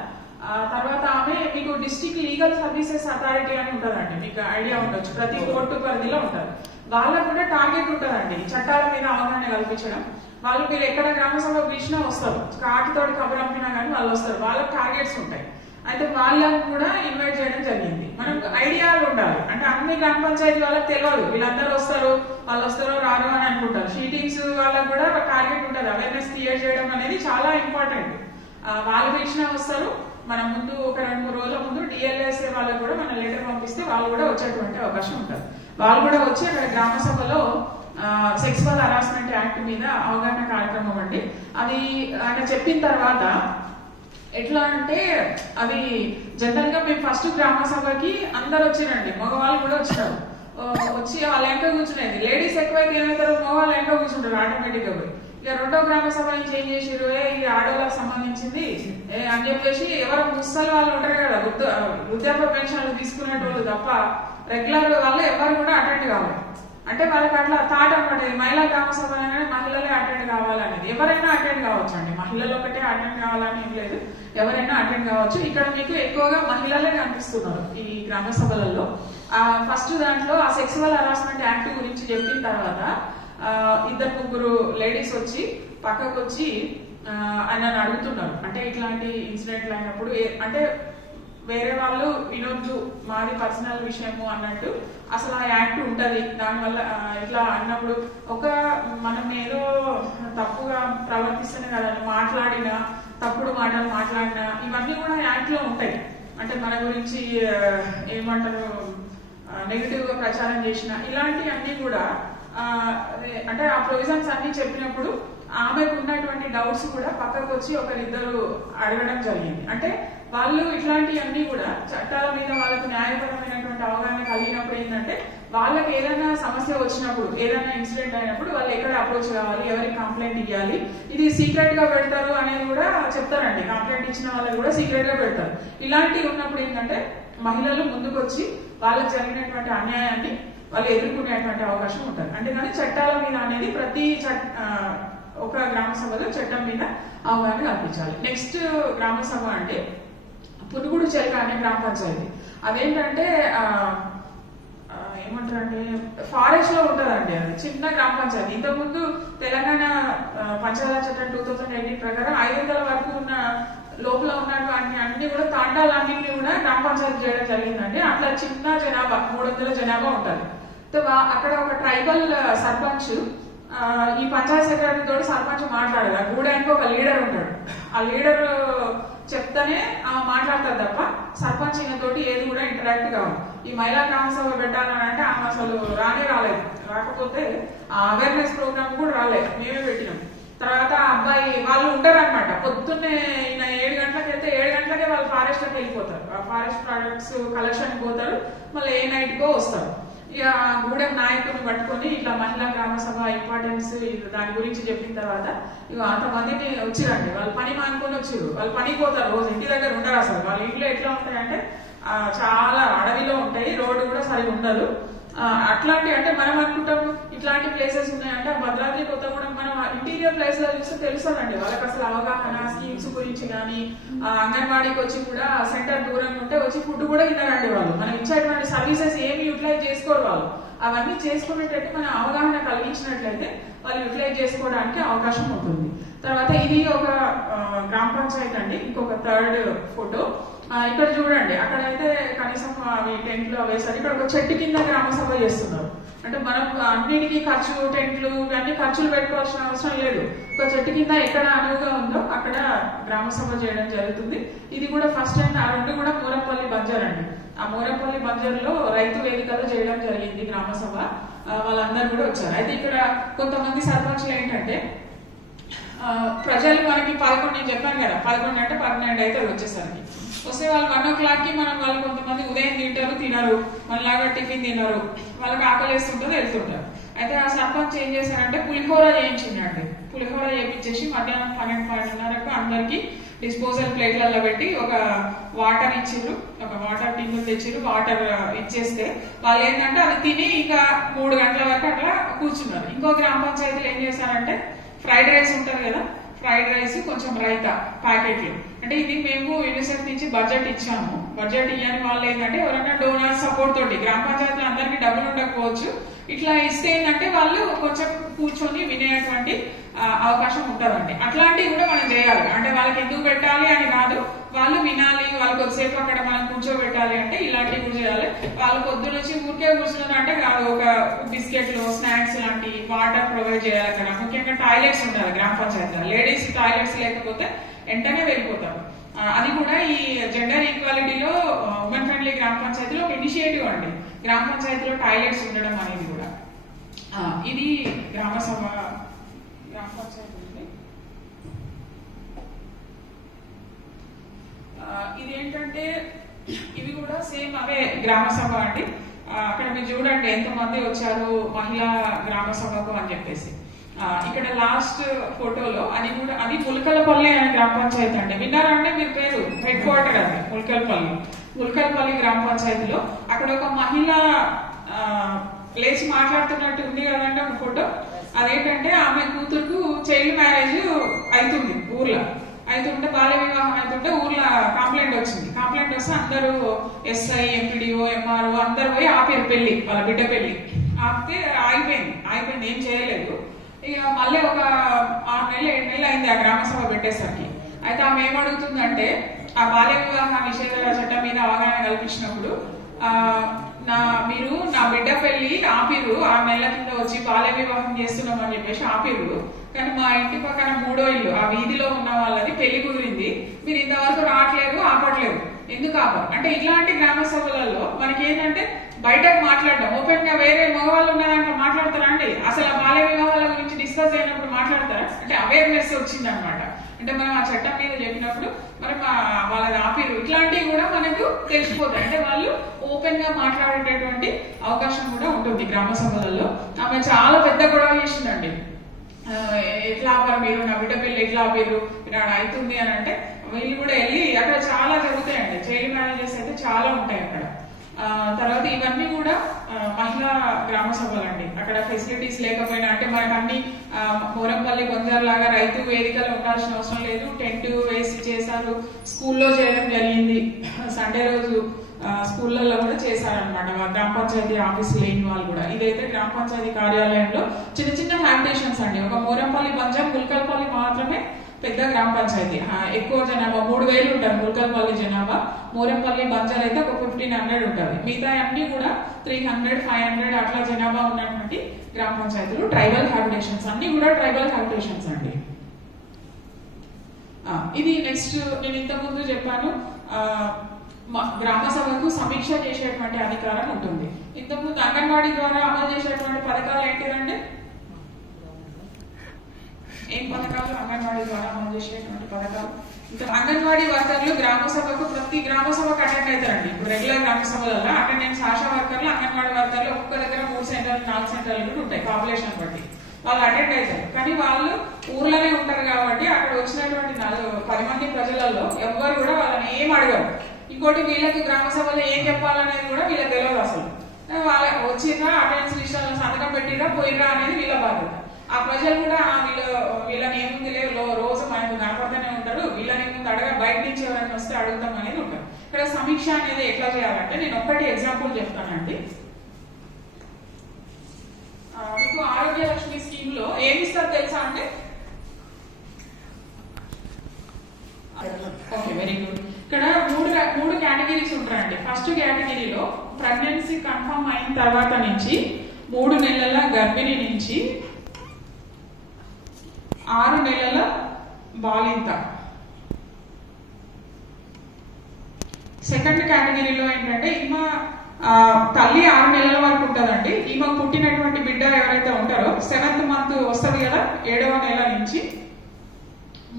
తర్వాత ఆమె మీకు డిస్ట్రిక్ట్ లీగల్ సర్వీసెస్ అథారిటీ అని ఉంటుందండి, మీకు ఐడియా ఉండొచ్చు, ప్రతి కోర్టు పరిధిలో ఉంటుంది. వాళ్ళకు కూడా టార్గెట్ ఉంటుందండి చట్టాల మీద అవగాహన కల్పించడం. వాళ్ళు మీరు ఎక్కడ గ్రామ సభ పిలిచినా వస్తారు, కాటితోటి కబురు పంపినా కానీ వాళ్ళు వస్తారు, వాళ్ళకి టార్గెట్స్ ఉంటాయి. అయితే వాళ్ళని కూడా ఇన్వైట్ చేయడం జరిగింది. మనకు ఐడియాలు ఉండాలి, అంటే అన్ని గ్రామ పంచాయతీ వాళ్ళకి తెలియదు వీళ్ళందరూ వస్తారు, వాళ్ళు వస్తారో రారో అని అనుకుంటారు. షీటింగ్స్ వాళ్ళకు కూడా టార్గెట్ ఉంటుంది, అవేర్నెస్ క్రియేట్ చేయడం అనేది చాలా ఇంపార్టెంట్. వాళ్ళు పిలిచినా వస్తారు. మనం ముందు ఒక 2-3 రోజుల ముందు DLSA వాళ్ళకు కూడా మన లెటర్ పంపిస్తే వాళ్ళు కూడా వచ్చేటువంటి అవకాశం ఉంటుంది. వాళ్ళు కూడా వచ్చి అక్కడ గ్రామ సభలో సెక్సువల్ హరాస్మెంట్ యాక్ట్ మీద అవగాహన కార్యక్రమం అండి. అది ఆయన చెప్పిన తర్వాత ఎట్లా అంటే, అది జనరల్ గా మేము ఫస్ట్ గ్రామ సభకి అందరు వచ్చిరండి, మగవాళ్ళు కూడా వచ్చినారు. వచ్చి వాళ్ళ వెంక కూర్చునేది. లేడీస్ ఎక్కువైతే ఏమవుతారు, మగవాళ్ళు వెంక కూర్చుంటారు ఆటోమేటిక్ గా. ఇక 2వ గ్రామ సభ నుంచి ఏం చేసారు, ఇది ఆడవాళ్ళకి సంబంధించింది అని చెప్పేసి ఎవరు ముసలి వాళ్ళు ఉంటారు కదా, వృద్ధాప్య పెన్షన్లు తీసుకునేటోళ్ళు తప్ప రెగ్యులర్ వాళ్ళు ఎవరు కూడా అటెండ్ కావాలి. అంటే వాళ్ళకి అట్లా థాట్ అనమాట, మహిళా గ్రామ సభ అనేది మహిళలే అటెండ్ కావాలనేది. ఎవరైనా అటెండ్ కావచ్చు అండి, మహిళలు ఒకటే అటెండ్ కావాలని ఏం లేదు, ఎవరైనా అటెండ్ కావచ్చు. ఇక్కడ మీకు ఎక్కువగా మహిళలే కనిపిస్తున్నారు ఈ గ్రామ సభలలో. ఫస్ట్ దాంట్లో ఆ సెక్సువల్ హరాస్మెంట్ యాక్ట్ గురించి చెప్పిన తర్వాత 2-3 లేడీస్ వచ్చి పక్కకు వచ్చి ఆయన అడుగుతున్నారు, అంటే ఇట్లాంటి ఇన్సిడెంట్లు అయినప్పుడు అంటే వేరే వాళ్ళు వినొద్దు, మాది పర్సనల్ విషయము అన్నట్టు అసలు ఆ యాక్ట్ ఉంటది. దానివల్ల ఇట్లా అన్నప్పుడు మనం ఏదో తప్పుగా ప్రవర్తిస్తేనే కదా మాట్లాడినా, తప్పుడు మాటలు మాట్లాడినా ఇవన్నీ కూడా యాక్ట్ లో ఉంటాయి. అంటే మన గురించి ఏమంటారు నెగిటివ్ గా ప్రచారం చేసిన ఇలాంటి అన్ని కూడా అంటే ఆ ప్రొవిజన్స్ అన్ని చెప్పినప్పుడు ఆమెకు ఉన్నటువంటి డౌట్స్ కూడా పక్కకు వచ్చి 1-2 అడగడం జరిగింది. అంటే వాళ్ళు ఇట్లాంటివన్నీ కూడా చట్టాల మీద వాళ్ళకు న్యాయపరమైనటువంటి అవగాహన కలిగినప్పుడు ఏంటంటే, వాళ్ళకి ఏదైనా సమస్య వచ్చినప్పుడు, ఏదైనా ఇన్సిడెంట్ అయినప్పుడు వాళ్ళు ఎక్కడ అప్రోచ్ కావాలి, ఎవరికి కంప్లైంట్ ఇవ్వాలి, ఇది సీక్రెట్ గా పెడతారు అనేది కూడా చెప్తారండి. కంప్లైంట్ ఇచ్చిన వాళ్ళకి కూడా సీక్రెట్ గా పెడతారు. ఇలాంటివి ఉన్నప్పుడు ఏంటంటే మహిళలు ముందుకు వచ్చి వాళ్ళకి జరిగినటువంటి అన్యాయాన్ని వాళ్ళు ఎదుర్కొనేటువంటి అవకాశం ఉంటుంది. అంటే కానీ చట్టాల మీద అనేది ప్రతి ఒక గ్రామ సభలో చట్టం మీద అవగాహన కల్పించాలి. నెక్స్ట్ గ్రామ సభ అంటే పునుగుడు చెలక అనే గ్రామ పంచాయతీ. అదేంటంటే ఏమంటారంటే ఫారెస్ట్ లో ఉంటదండి. అది చిన్న గ్రామ పంచాయతీ. ఇంతకుముందు తెలంగాణ పంచాయతీ చట్టం 2018 ప్రకారం 500 వరకు ఉన్న లోపల ఉన్నటువంటి అన్ని కూడా తాండాలన్నింటినీ కూడా గ్రామ పంచాయతీ చేయడం జరిగిందండి. అట్లా చిన్న జనాభా 300 జనాభా ఉంటుంది. అక్కడ ఒక ట్రైబల్ సర్పంచ్ ఈ పంచాయతీ సెక్రటరీ తోటి సర్పంచ్ మాట్లాడదు. ఆ గూడానికి ఒక లీడర్ ఉంటాడు. ఆ లీడర్ చెప్తానే మాట్లాడతారు తప్ప సర్పంచ్ తోటి ఏది కూడా ఇంటరాక్ట్ కావాలి. ఈ మహిళా గ్రామ సభ పెట్టాలని అంటే ఆమె అసలు రాలేదు. రాకపోతే ఆ అవేర్నెస్ ప్రోగ్రామ్ కూడా రాలేదు, మేమే పెట్టినాం. తర్వాత అబ్బాయి వాళ్ళు ఉంటారు అనమాట. పొద్దున్నే ఈయన 7 గంటలకు వెళ్తే 7 గంటలకే వాళ్ళు ఫారెస్ట్ లోకి వెళ్ళిపోతారు. ఆ ఫారెస్ట్ ప్రొడక్ట్స్ కలెక్షన్ పోతారు, మళ్ళీ ఏ నైట్ కో వస్తారు. ఇక గూడెం నాయకుని పట్టుకొని ఇట్లా మహిళా గ్రామ సభ ఇంపార్టెన్స్ దాని గురించి చెప్పిన తర్వాత ఇక అంతమందిని వచ్చిరండి. వాళ్ళు పని మానుకొని వచ్చారు. వాళ్ళు పనికి పోతారు, రోజు ఇంటి దగ్గర ఉండరు. అసలు వాళ్ళ ఇంట్లో ఎట్లా ఉంటాయంటే చాలా అడవిలో ఉంటాయి, రోడ్డు కూడా సరిగా ఉండదు. అట్లాంటి అంటే మనం అనుకుంటాం ఇట్లాంటి ప్లేసెస్ ఉన్నాయంటే భద్రాద్రి కొత్తగూడెం మనం ఇంటీరియర్ ప్లేస్ లో చూస్తే తెలుస్తుందండి. వాళ్ళకి అసలు అవగాహన స్కీమ్స్ గురించి కానీ అంగన్వాడీకి వచ్చి కూడా సెంటర్ దూరంగా ఉంటే వచ్చి ఫుడ్ కూడా తిన్నారండి. వాళ్ళు మనం ఇచ్చేటువంటి సర్వీసెస్ ఏమి యూటిలైజ్ చేసుకోరు. వాళ్ళు అవన్నీ చేసుకునేటట్టు మనం అవగాహన కలిగించినట్లయితే వాళ్ళు యూటిలైజ్ చేసుకోవడానికి అవకాశం ఉంటుంది. తర్వాత ఇది ఒక గ్రామ పంచాయతీ అండి. ఇంకొక 3rd ఫోటో ఇక్కడ చూడండి. అక్కడైతే కనీసం అవి టెంట్లు వేసారు. ఇక్కడ ఒక చెట్టు కింద గ్రామ సభ చేస్తున్నారు. అంటే మనం అన్నిటికీ ఖర్చు టెంట్లు ఇవన్నీ ఖర్చులు పెట్టుకోవాల్సిన అవసరం లేదు. ఒక చెట్టు కింద ఎక్కడ అనువుగా ఉందో అక్కడ గ్రామ సభ చేయడం జరుగుతుంది. ఇది కూడా ఫస్ట్ టైం ఆ రెండు కూడా మూరంపల్లి బంజర్ అండి. ఆ మూరంపల్లి బంజర్లో రైతు వేదికలో చేయడం జరిగింది గ్రామ సభ. వాళ్ళందరూ కూడా వచ్చారు. అయితే ఇక్కడ కొంతమంది సర్పంచ్లు ఏంటంటే ప్రజలు మనకి 11 నేను చెప్పాను కదా 11 అంటే 12 అయితే వచ్చేసరికి వస్తే వాళ్ళు 1 o'clockకి వాళ్ళు కొంతమంది ఉదయం తినరు మనలాగా టిఫిన్ తినరు, వాళ్ళకి ఆకలిస్తుంటారు వెళ్తుంటారు. అయితే ఆ సర్పంచ్ ఏం చేశారంటే పులిహోర చేయించిందండి. పులిహోర చేయించేసి మధ్యాహ్నం 12:30కు అందరికి డిస్పోజల్ ప్లేట్లలో పెట్టి ఒక వాటర్ ఇచ్చిర్రు, ఒక వాటర్ టిన్నులు తెచ్చిర్రు. వాటర్ ఇచ్చేస్తే వాళ్ళు ఏంటంటే అది తిని ఇంకా 3 గంటల వరకు అట్లా కూర్చున్నారు. ఇంకో గ్రామ పంచాయతీలు ఏం చేశారంటే ఫ్రైడ్ రైస్ ఉంటుంది కదా, ఫ్రైడ్ రైస్ కొంచెం రైతా ప్యాకెట్లు. అంటే ఇది మేము యూనిసెఫ్ నుంచి బడ్జెట్ ఇచ్చాము. బడ్జెట్ ఇవ్వని వాళ్ళు ఏంటంటే ఎవరైనా డోనర్ సపోర్ట్ తోటి గ్రామ పంచాయతీలో అందరికీ డబ్బులు ఉండకపోవచ్చు, ఇట్లా ఇస్తే ఏంటంటే వాళ్ళు కొంచెం కూర్చొని వినేటువంటి అవకాశం ఉంటుందండి. అట్లాంటివి కూడా మనం చేయాలి. అంటే వాళ్ళకి ఎందుకు పెట్టాలి అని కాదు, వాళ్ళు వినాలి, వాళ్ళు కొద్దిసేపు అక్కడ మనం కూర్చోబెట్టాలి అంటే ఇలాంటివి కూడా చేయాలి. వాళ్ళు పొద్దు నుంచి ఊరికే కూర్చున్నారు అంటే కాదు, ఒక బిస్కెట్లు స్నాక్స్ లాంటి వాటర్ ప్రొవైడ్ చేయాలి. అక్కడ ముఖ్యంగా టాయిలెట్స్ ఉండాలి గ్రామ పంచాయతీలో. లేడీస్ టాయిలెట్స్ లేకపోతే వెంటనే వెళ్ళిపోతారు. అది కూడా ఈ జెండర్ ఈక్వాలిటీలో ఉమెన్ ఫ్రెండ్లీ గ్రామ పంచాయతీలో ఒక ఇనిషియేటివ్ అండి, గ్రామ పంచాయతీలో టాయిలెట్స్ ఉండడం అనేది కూడా. ఇది గ్రామ సభ గ్రామ పంచాయతీ. ఇదేంటంటే ఇవి కూడా సేమ్ అవే గ్రామ సభ అండి. అక్కడ మీరు చూడండి ఎంతమంది వచ్చారు మహిళా గ్రామ సభకు అని చెప్పేసి. ఇక్కడ లాస్ట్ ఫోటోలో అది ములకలపల్లి అనే గ్రామ పంచాయతీ అండి. విన్నారా అంటే మీరు పేరు హెడ్ క్వార్టర్ అది ములకలపల్లి గ్రామ పంచాయతీలో. అక్కడ ఒక మహిళ లేచి మాట్లాడుతున్నట్టు ఉంది కదండి ఒక ఫోటో. అదేంటంటే ఆమె కూతురుకు చైల్డ్ మ్యారేజ్ అవుతుంది ఊర్లో. అవుతుంటే బాల్య వివాహం అవుతుంటే ఊర్లో కంప్లైంట్ వచ్చింది. కంప్లైంట్ వస్తే అందరూ ఎస్ఐ ఎంపీడీఓ ఎంఆర్ఓ అందరు పోయి ఆపారు పెళ్లి, వాళ్ళ బిడ్డ పెళ్లి ఆపితే ఆగిపోయింది, ఏం చేయలేదు. ఇక మళ్ళీ ఒక 6 నెలలు 7 నెలలు అయింది ఆ గ్రామ సభ పెట్టేసరికి. అయితే ఆమె ఏమడుగుతుందంటే ఆ బాల్య వివాహ నిషేధ చట్టం మీద అవగాహన కల్పించినప్పుడు మీరు నా బిడ్డ పెళ్లి ఆపిరు 6 నెలల కింద వచ్చి బాల్య వివాహం చేస్తున్నాం అని చెప్పేసి ఆపిరు, కానీ మా ఇంటి పక్కన 3వ ఇల్లు ఆ వీధిలో ఉన్న వాళ్ళది పెళ్లి కుదిరింది, మీరు ఇంతవరకు రావట్లేదు ఆపట్లేదు, ఎందుకు ఆపరు అంటే. ఇలాంటి గ్రామ సభలలో మనకి ఏంటంటే బయటకు మాట్లాడడం ఓపెన్ గా వేరే మగవాళ్ళు ఉన్నదాంట్లో మాట్లాడతారా అండి? అసలు ఆ బాల్య వివాహాల గురించి డిస్కస్ అయినప్పుడు మాట్లాడతారా అంటే? అవేర్నెస్ వచ్చింది అనమాట. అంటే మనం ఆ చట్టం మీద చెప్పినప్పుడు మనం వాళ్ళని ఆపిరు ఇట్లాంటివి కూడా మనకు తెలిసిపోతాయి. అంటే వాళ్ళు ఓపెన్ గా మాట్లాడేటటువంటి అవకాశం కూడా ఉంటుంది గ్రామ సభలలో. ఆమె చాలా పెద్ద గొడవ చేసిందండి. ఎట్లా ఆపారు మీరు, నా బిడ్డ పెళ్లి ఎట్లా ఆపారు, ఇక్కడ అవుతుంది అని అంటే వీళ్ళు కూడా వెళ్ళి అక్కడ చాలా జరుగుతాయండి. చైల్డ్ మ్యారేజెస్ అయితే చాలా ఉంటాయి అక్కడ. తర్వాత ఇవన్నీ కూడా మహిళా గ్రామ సభలు అండి. అక్కడ ఫెసిలిటీస్ లేకపోయినా అంటే మనకు అన్ని మోరంపల్లి బంజార్ లాగా రైతు వేదికలు ఉండాల్సిన అవసరం లేదు. టెంట్ వేసి చేశారు, స్కూల్లో చేయడం జరిగింది. సండే రోజు స్కూళ్ళల్లో కూడా చేశారనమాట గ్రామ పంచాయతీ ఆఫీస్ లేని వాళ్ళు కూడా. ఇదైతే గ్రామ పంచాయతీ కార్యాలయంలో చిన్న చిన్న హ్యాబిటేషన్స్ అండి. ఒక మోరంపల్లి బంజార్ ములకలపల్లి మాత్రమే పెద్ద గ్రామ పంచాయతీ, ఎక్కువ జనాభా 3000 ఉంటారు ములకలపల్లి జనాభా. మోరంపల్లి బంజార్ అయితే ఒక 1500 ఉంటుంది. మిగతా అన్ని కూడా 300 500 అట్లా జనాభా ఉన్నటువంటి గ్రామ పంచాయతీలు. ట్రైబల్ హ్యాబిటేషన్స్ అన్ని కూడా ట్రైబల్ హ్యాబిటేషన్స్ అండి. ఇది నెక్స్ట్ నేను ఇంతకుముందు చెప్పాను, గ్రామ సభకు సమీక్ష చేసేటువంటి అధికారం ఉంటుంది. ఇంతకుముందు అంగన్వాడీ ద్వారా అమలు చేసేటువంటి పథకాలు ఏంటిదంటే ఏం పథకాలు? అంగన్వాడీ ద్వారా అమలు చేసేటువంటి పథకాలు. ఇంకా అంగన్వాడీ వర్కర్లు గ్రామ సభకు ప్రతి గ్రామ సభకు అటెండ్ అవుతారండి. ఇప్పుడు రెగ్యులర్ గ్రామ సభలలో అటెండెన్స్ ఆశా వర్కర్లు అంగన్వాడీ వర్కర్లు ఒక్కొక్క దగ్గర 3 సెంటర్లు 4 సెంటర్లు కూడా ఉంటాయి పాపులేషన్ బట్టి. వాళ్ళు అటెండ్ అవుతారు, కానీ వాళ్ళు ఊర్లోనే ఉంటారు కాబట్టి అక్కడ వచ్చినటువంటి 10 మంది ప్రజలలో ఎవ్వరు కూడా వాళ్ళని ఏం అడగరు. ఇంకోటి వీళ్ళకి గ్రామ సభలో ఏం చెప్పాలనేది కూడా వీళ్ళకి తెలియదు అసలు. వాళ్ళ వచ్చిరా అటెండెన్స్ లిస్టులో సంతకం పెట్టిరా పోయిరా అనేది వీళ్ళ బాధ్యత. ఆ ప్రజలు కూడా వీళ్ళని ఏముంది లేదు రోజు మనకు కనపడుతూనే ఉంటారు, వీళ్ళని ఏముంది అడగ బయట నుంచి ఎవరైనా వస్తే అడుగుతాం అనేది ఉంటారు. ఇక్కడ సమీక్ష అనేది ఎట్లా చేయాలంటే నేను ఒక్కటి ఎగ్జాంపుల్ చెప్తానండి. మీకు ఆరోగ్య లక్ష్మి స్కీమ్ లో ఏమి ఇస్తారు తెలుసా అంటే, ఓకే వెరీ గుడ్. ఇక్కడ మూడు కేటగిరీస్ ఉంటాయండి. ఫస్ట్ కేటగిరీలో ప్రెగ్నెన్సీ కన్ఫర్మ్ అయిన తర్వాత నుంచి 3 నెలల గర్భిణి నుంచి 6 నెలల బాలింత. సెకండ్ కేటగిరీలో ఏంటంటే ఈమె తల్లి 6 నెలల వరకు ఉంటుందండి. ఈమె పుట్టినటువంటి బిడ్డ ఎవరైతే ఉంటారో 7th మంత్ వస్తుంది కదా, 7వ నెల నుంచి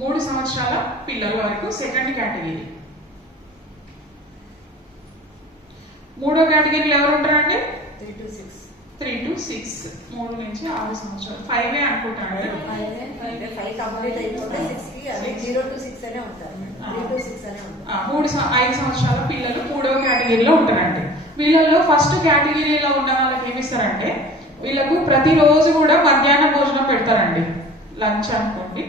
3 సంవత్సరాల పిల్లల వరకు సెకండ్ కేటగిరీ. 3వ కేటగిరీలో ఎవరు ఉంటారండి? 3 to 6 3 నుంచి 6 సంవత్సరాలు 5 అనుకుంటాను. 5 సంవత్సరాల పిల్లలు 3వ కేటగిరీలో ఉంటారండి. వీళ్ళలో ఫస్ట్ కేటగిరీలో ఉన్న వాళ్ళకి ఏమి ఇస్తారంటే వీళ్ళకు ప్రతిరోజు కూడా మధ్యాహ్న భోజనం పెడతారండి. లంచ్ అనుకోండి,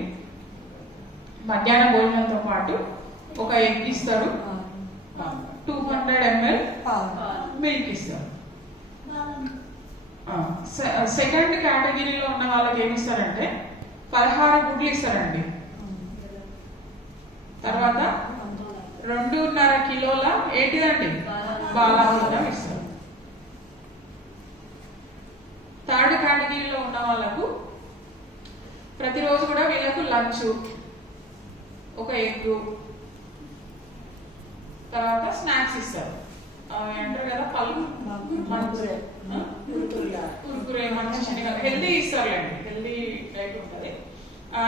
మధ్యాహ్న భోజనంతో పాటు ఒక ఎగ్ ఇస్తారు, 200 ml మిల్క్ ఇస్తారు. సెకండ్ కేటగిరీలో ఉన్న వాళ్ళకి ఏమి ఇస్తారంటే 16 గుడ్లు ఇస్తారండి. తర్వాత 2.5 కిలోల ఏంటిదండి బాలామృతం ఇస్తారు. థర్డ్ కేటగిరీలో ఉన్న వాళ్ళకు ప్రతిరోజు కూడా వీళ్ళకు లంచ్, ఒక ఎగ్, తర్వాత స్నాక్స్ ఇస్తారు. అంటారు కదా పళ్ళు, కుర్కురే, మంచి శనగలు, హెల్దీ ఇస్తారులేండి, హెల్దీ డైట్ ఉంటుంది.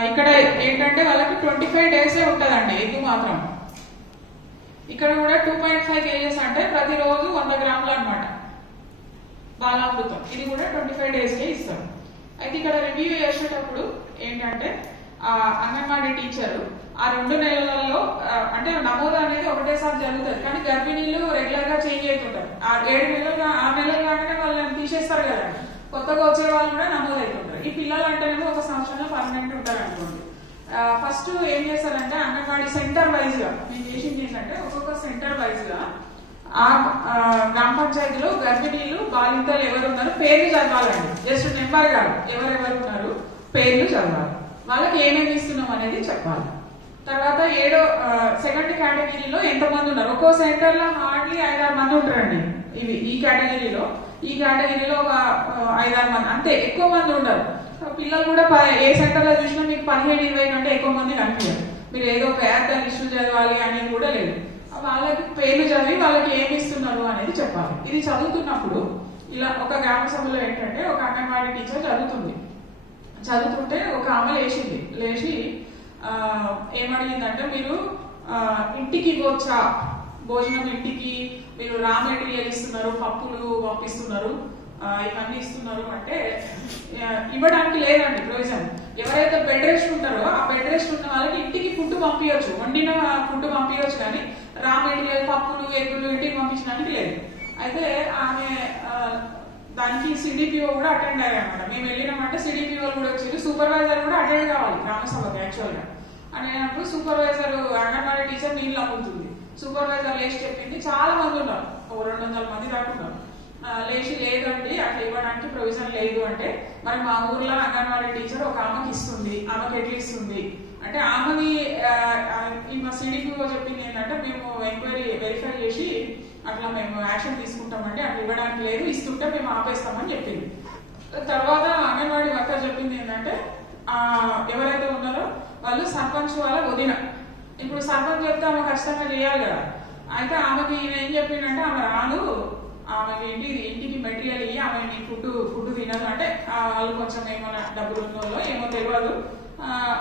ఇక్కడ ఏంటంటే వాళ్ళకి 25 డేసే ఉంటుందండి ఎగ్ మాత్రం. ఇక్కడ కూడా 2.5 kgs అంటే ప్రతిరోజు 100 గ్రాములు అనమాట బాలామృతం. ఇది కూడా 25 డేస్కే ఇస్తారు. అయితే ఇక్కడ రివ్యూ చేసేటప్పుడు ఏంటంటే అంగన్వాడీ టీచరు ఆ 2 నెలలలో అంటే నమోదు అనేది ఒకటేసారి జరుగుతుంది, కానీ గర్భిణీలు రెగ్యులర్ గా చేంజ్ అవుతుంటారు. 6 నెలలు కాగానే వాళ్ళని తీసేస్తారు కదా, కొత్తగా వచ్చే వాళ్ళు కూడా నమోదు అవుతుంటారు. ఈ పిల్లలు అంటేనేమో ఒక సంవత్సరంలో పర్మనెంట్ ఉంటారు అనుకోండి. ఫస్ట్ ఏం చేస్తారంటే అంగన్వాడీ సెంటర్ వైజ్ గా మేము చేసింది ఏంటంటే ఒక్కొక్క సెంటర్ వైజ్ గా ఆ గ్రామ పంచాయతీలో గర్భిణీలు బాలింతలు ఎవరు ఉన్నారు పేర్లు చదవాలండి. జస్ట్ నెంబర్ కాదు, ఎవరెవరు ఉన్నారు పేర్లు చదవాలి, వాళ్ళకి ఏమేమి ఇస్తున్నాం అనేది చెప్పాలి. తర్వాత సెకండ్ కేటగిరీలో ఎంతమంది ఉన్నారు, ఒక్కో సెంటర్ లో హార్డ్లీ 5-6 మంది ఉంటారండి. ఈ కేటగిరీలో ఒక 5-6 మంది అంతే, ఎక్కువ మంది ఉండరు. పిల్లలు కూడా ఏ సెంటర్ లో చూసినా మీకు 15-20 కంటే ఎక్కువ మంది కనిపించారు. మీరు ఏదో పెద్ద లిస్టు చదవాలి అనేది కూడా లేదు. వాళ్ళకి పేర్లు చదివి వాళ్ళకి ఏమి ఇస్తున్నారు అనేది చెప్పాలి. ఇది చదువుతున్నప్పుడు ఇలా ఒక గ్రామ సభలో ఏంటంటే ఒక అంగన్వాడీ టీచర్ చదువుతుంటే ఒక ఆమె లేచి ఏమడిగిందంటే మీరు ఇంటికి ఇవ్వచ్చా భోజనం, ఇంటికి మీరు రా మెటీరియల్ ఇస్తున్నారు, పప్పులు పంపిస్తున్నారు, ఇవన్నీ ఇస్తున్నారు అంటే ఇవ్వడానికి లేదండి ప్రొవిజన్. ఎవరైతే బెడ్ రెస్ట్ ఉంటారో ఆ బెడ్ రెస్ట్ ఉన్న వాళ్ళకి ఇంటికి ఫుడ్ పంపించవచ్చు, వండిన ఫుడ్ పంపించవచ్చు, కానీ రా మెటీరియల్ పప్పులు ఎగ్గులు ఇంటికి పంపించడానికి లేదు. అయితే ఆమె దానికి సిడిపిఓ కూడా అటెండ్ అయ్యారన్నమాట. మేము వెళ్ళినామంటే సిడిపిఓ కూడా వచ్చారు, సూపర్వైజర్ కూడా అటెండ్ కావాలి గ్రామ సభకి యాక్చువల్ గా. అనేటప్పుడు సూపర్వైజర్ అంగన్వాడీ టీచర్ నీళ్ళు అమ్ముతుంది. సూపర్వైజర్ లేచి చెప్పింది, చాలా మంది ఉన్నారు, 200 మంది దాకా ఉన్నారు. లేచి లేదండి అట్లా ఇవ్వడానికి ప్రొవిజన్ లేదు అంటే, మరి మా ఊర్లో అంగన్వాడీ టీచర్ ఒక ఆమెకి ఇస్తుంది, ఆమెకి ఎట్లా ఇస్తుంది అంటే ఆమెని మా సిడిపిఓ చెప్పింది ఏంటంటే మేము ఎంక్వైరీ వెరిఫై చేసి అట్లా మేము యాక్షన్ తీసుకుంటామండి, అట్లా ఇవ్వడానికి లేదు, ఇస్తుంటే మేము ఆపేస్తామని చెప్పింది. తర్వాత అంగన్వాడీ వర్కర్ చెప్పింది ఏంటంటే ఎవరైతే ఉన్నారో వాళ్ళు సర్పంచ్ వాళ్ళ వదిన. ఇప్పుడు సర్పంచ్ చెప్తే ఆమె ఖచ్చితంగా చేయాలి కదా. అయితే ఆమెకి ఈయన ఏం చెప్పిండంటే ఆమె రాదు, ఆమెకి ఇంటికి మెటీరియల్ ఇయ్యి, ఆమె నీ ఫుడ్ తినదు అంటే వాళ్ళు కొంచెం ఏమైనా డబ్బులు ఉన్నోళ్ళో ఏమో తెలియదు,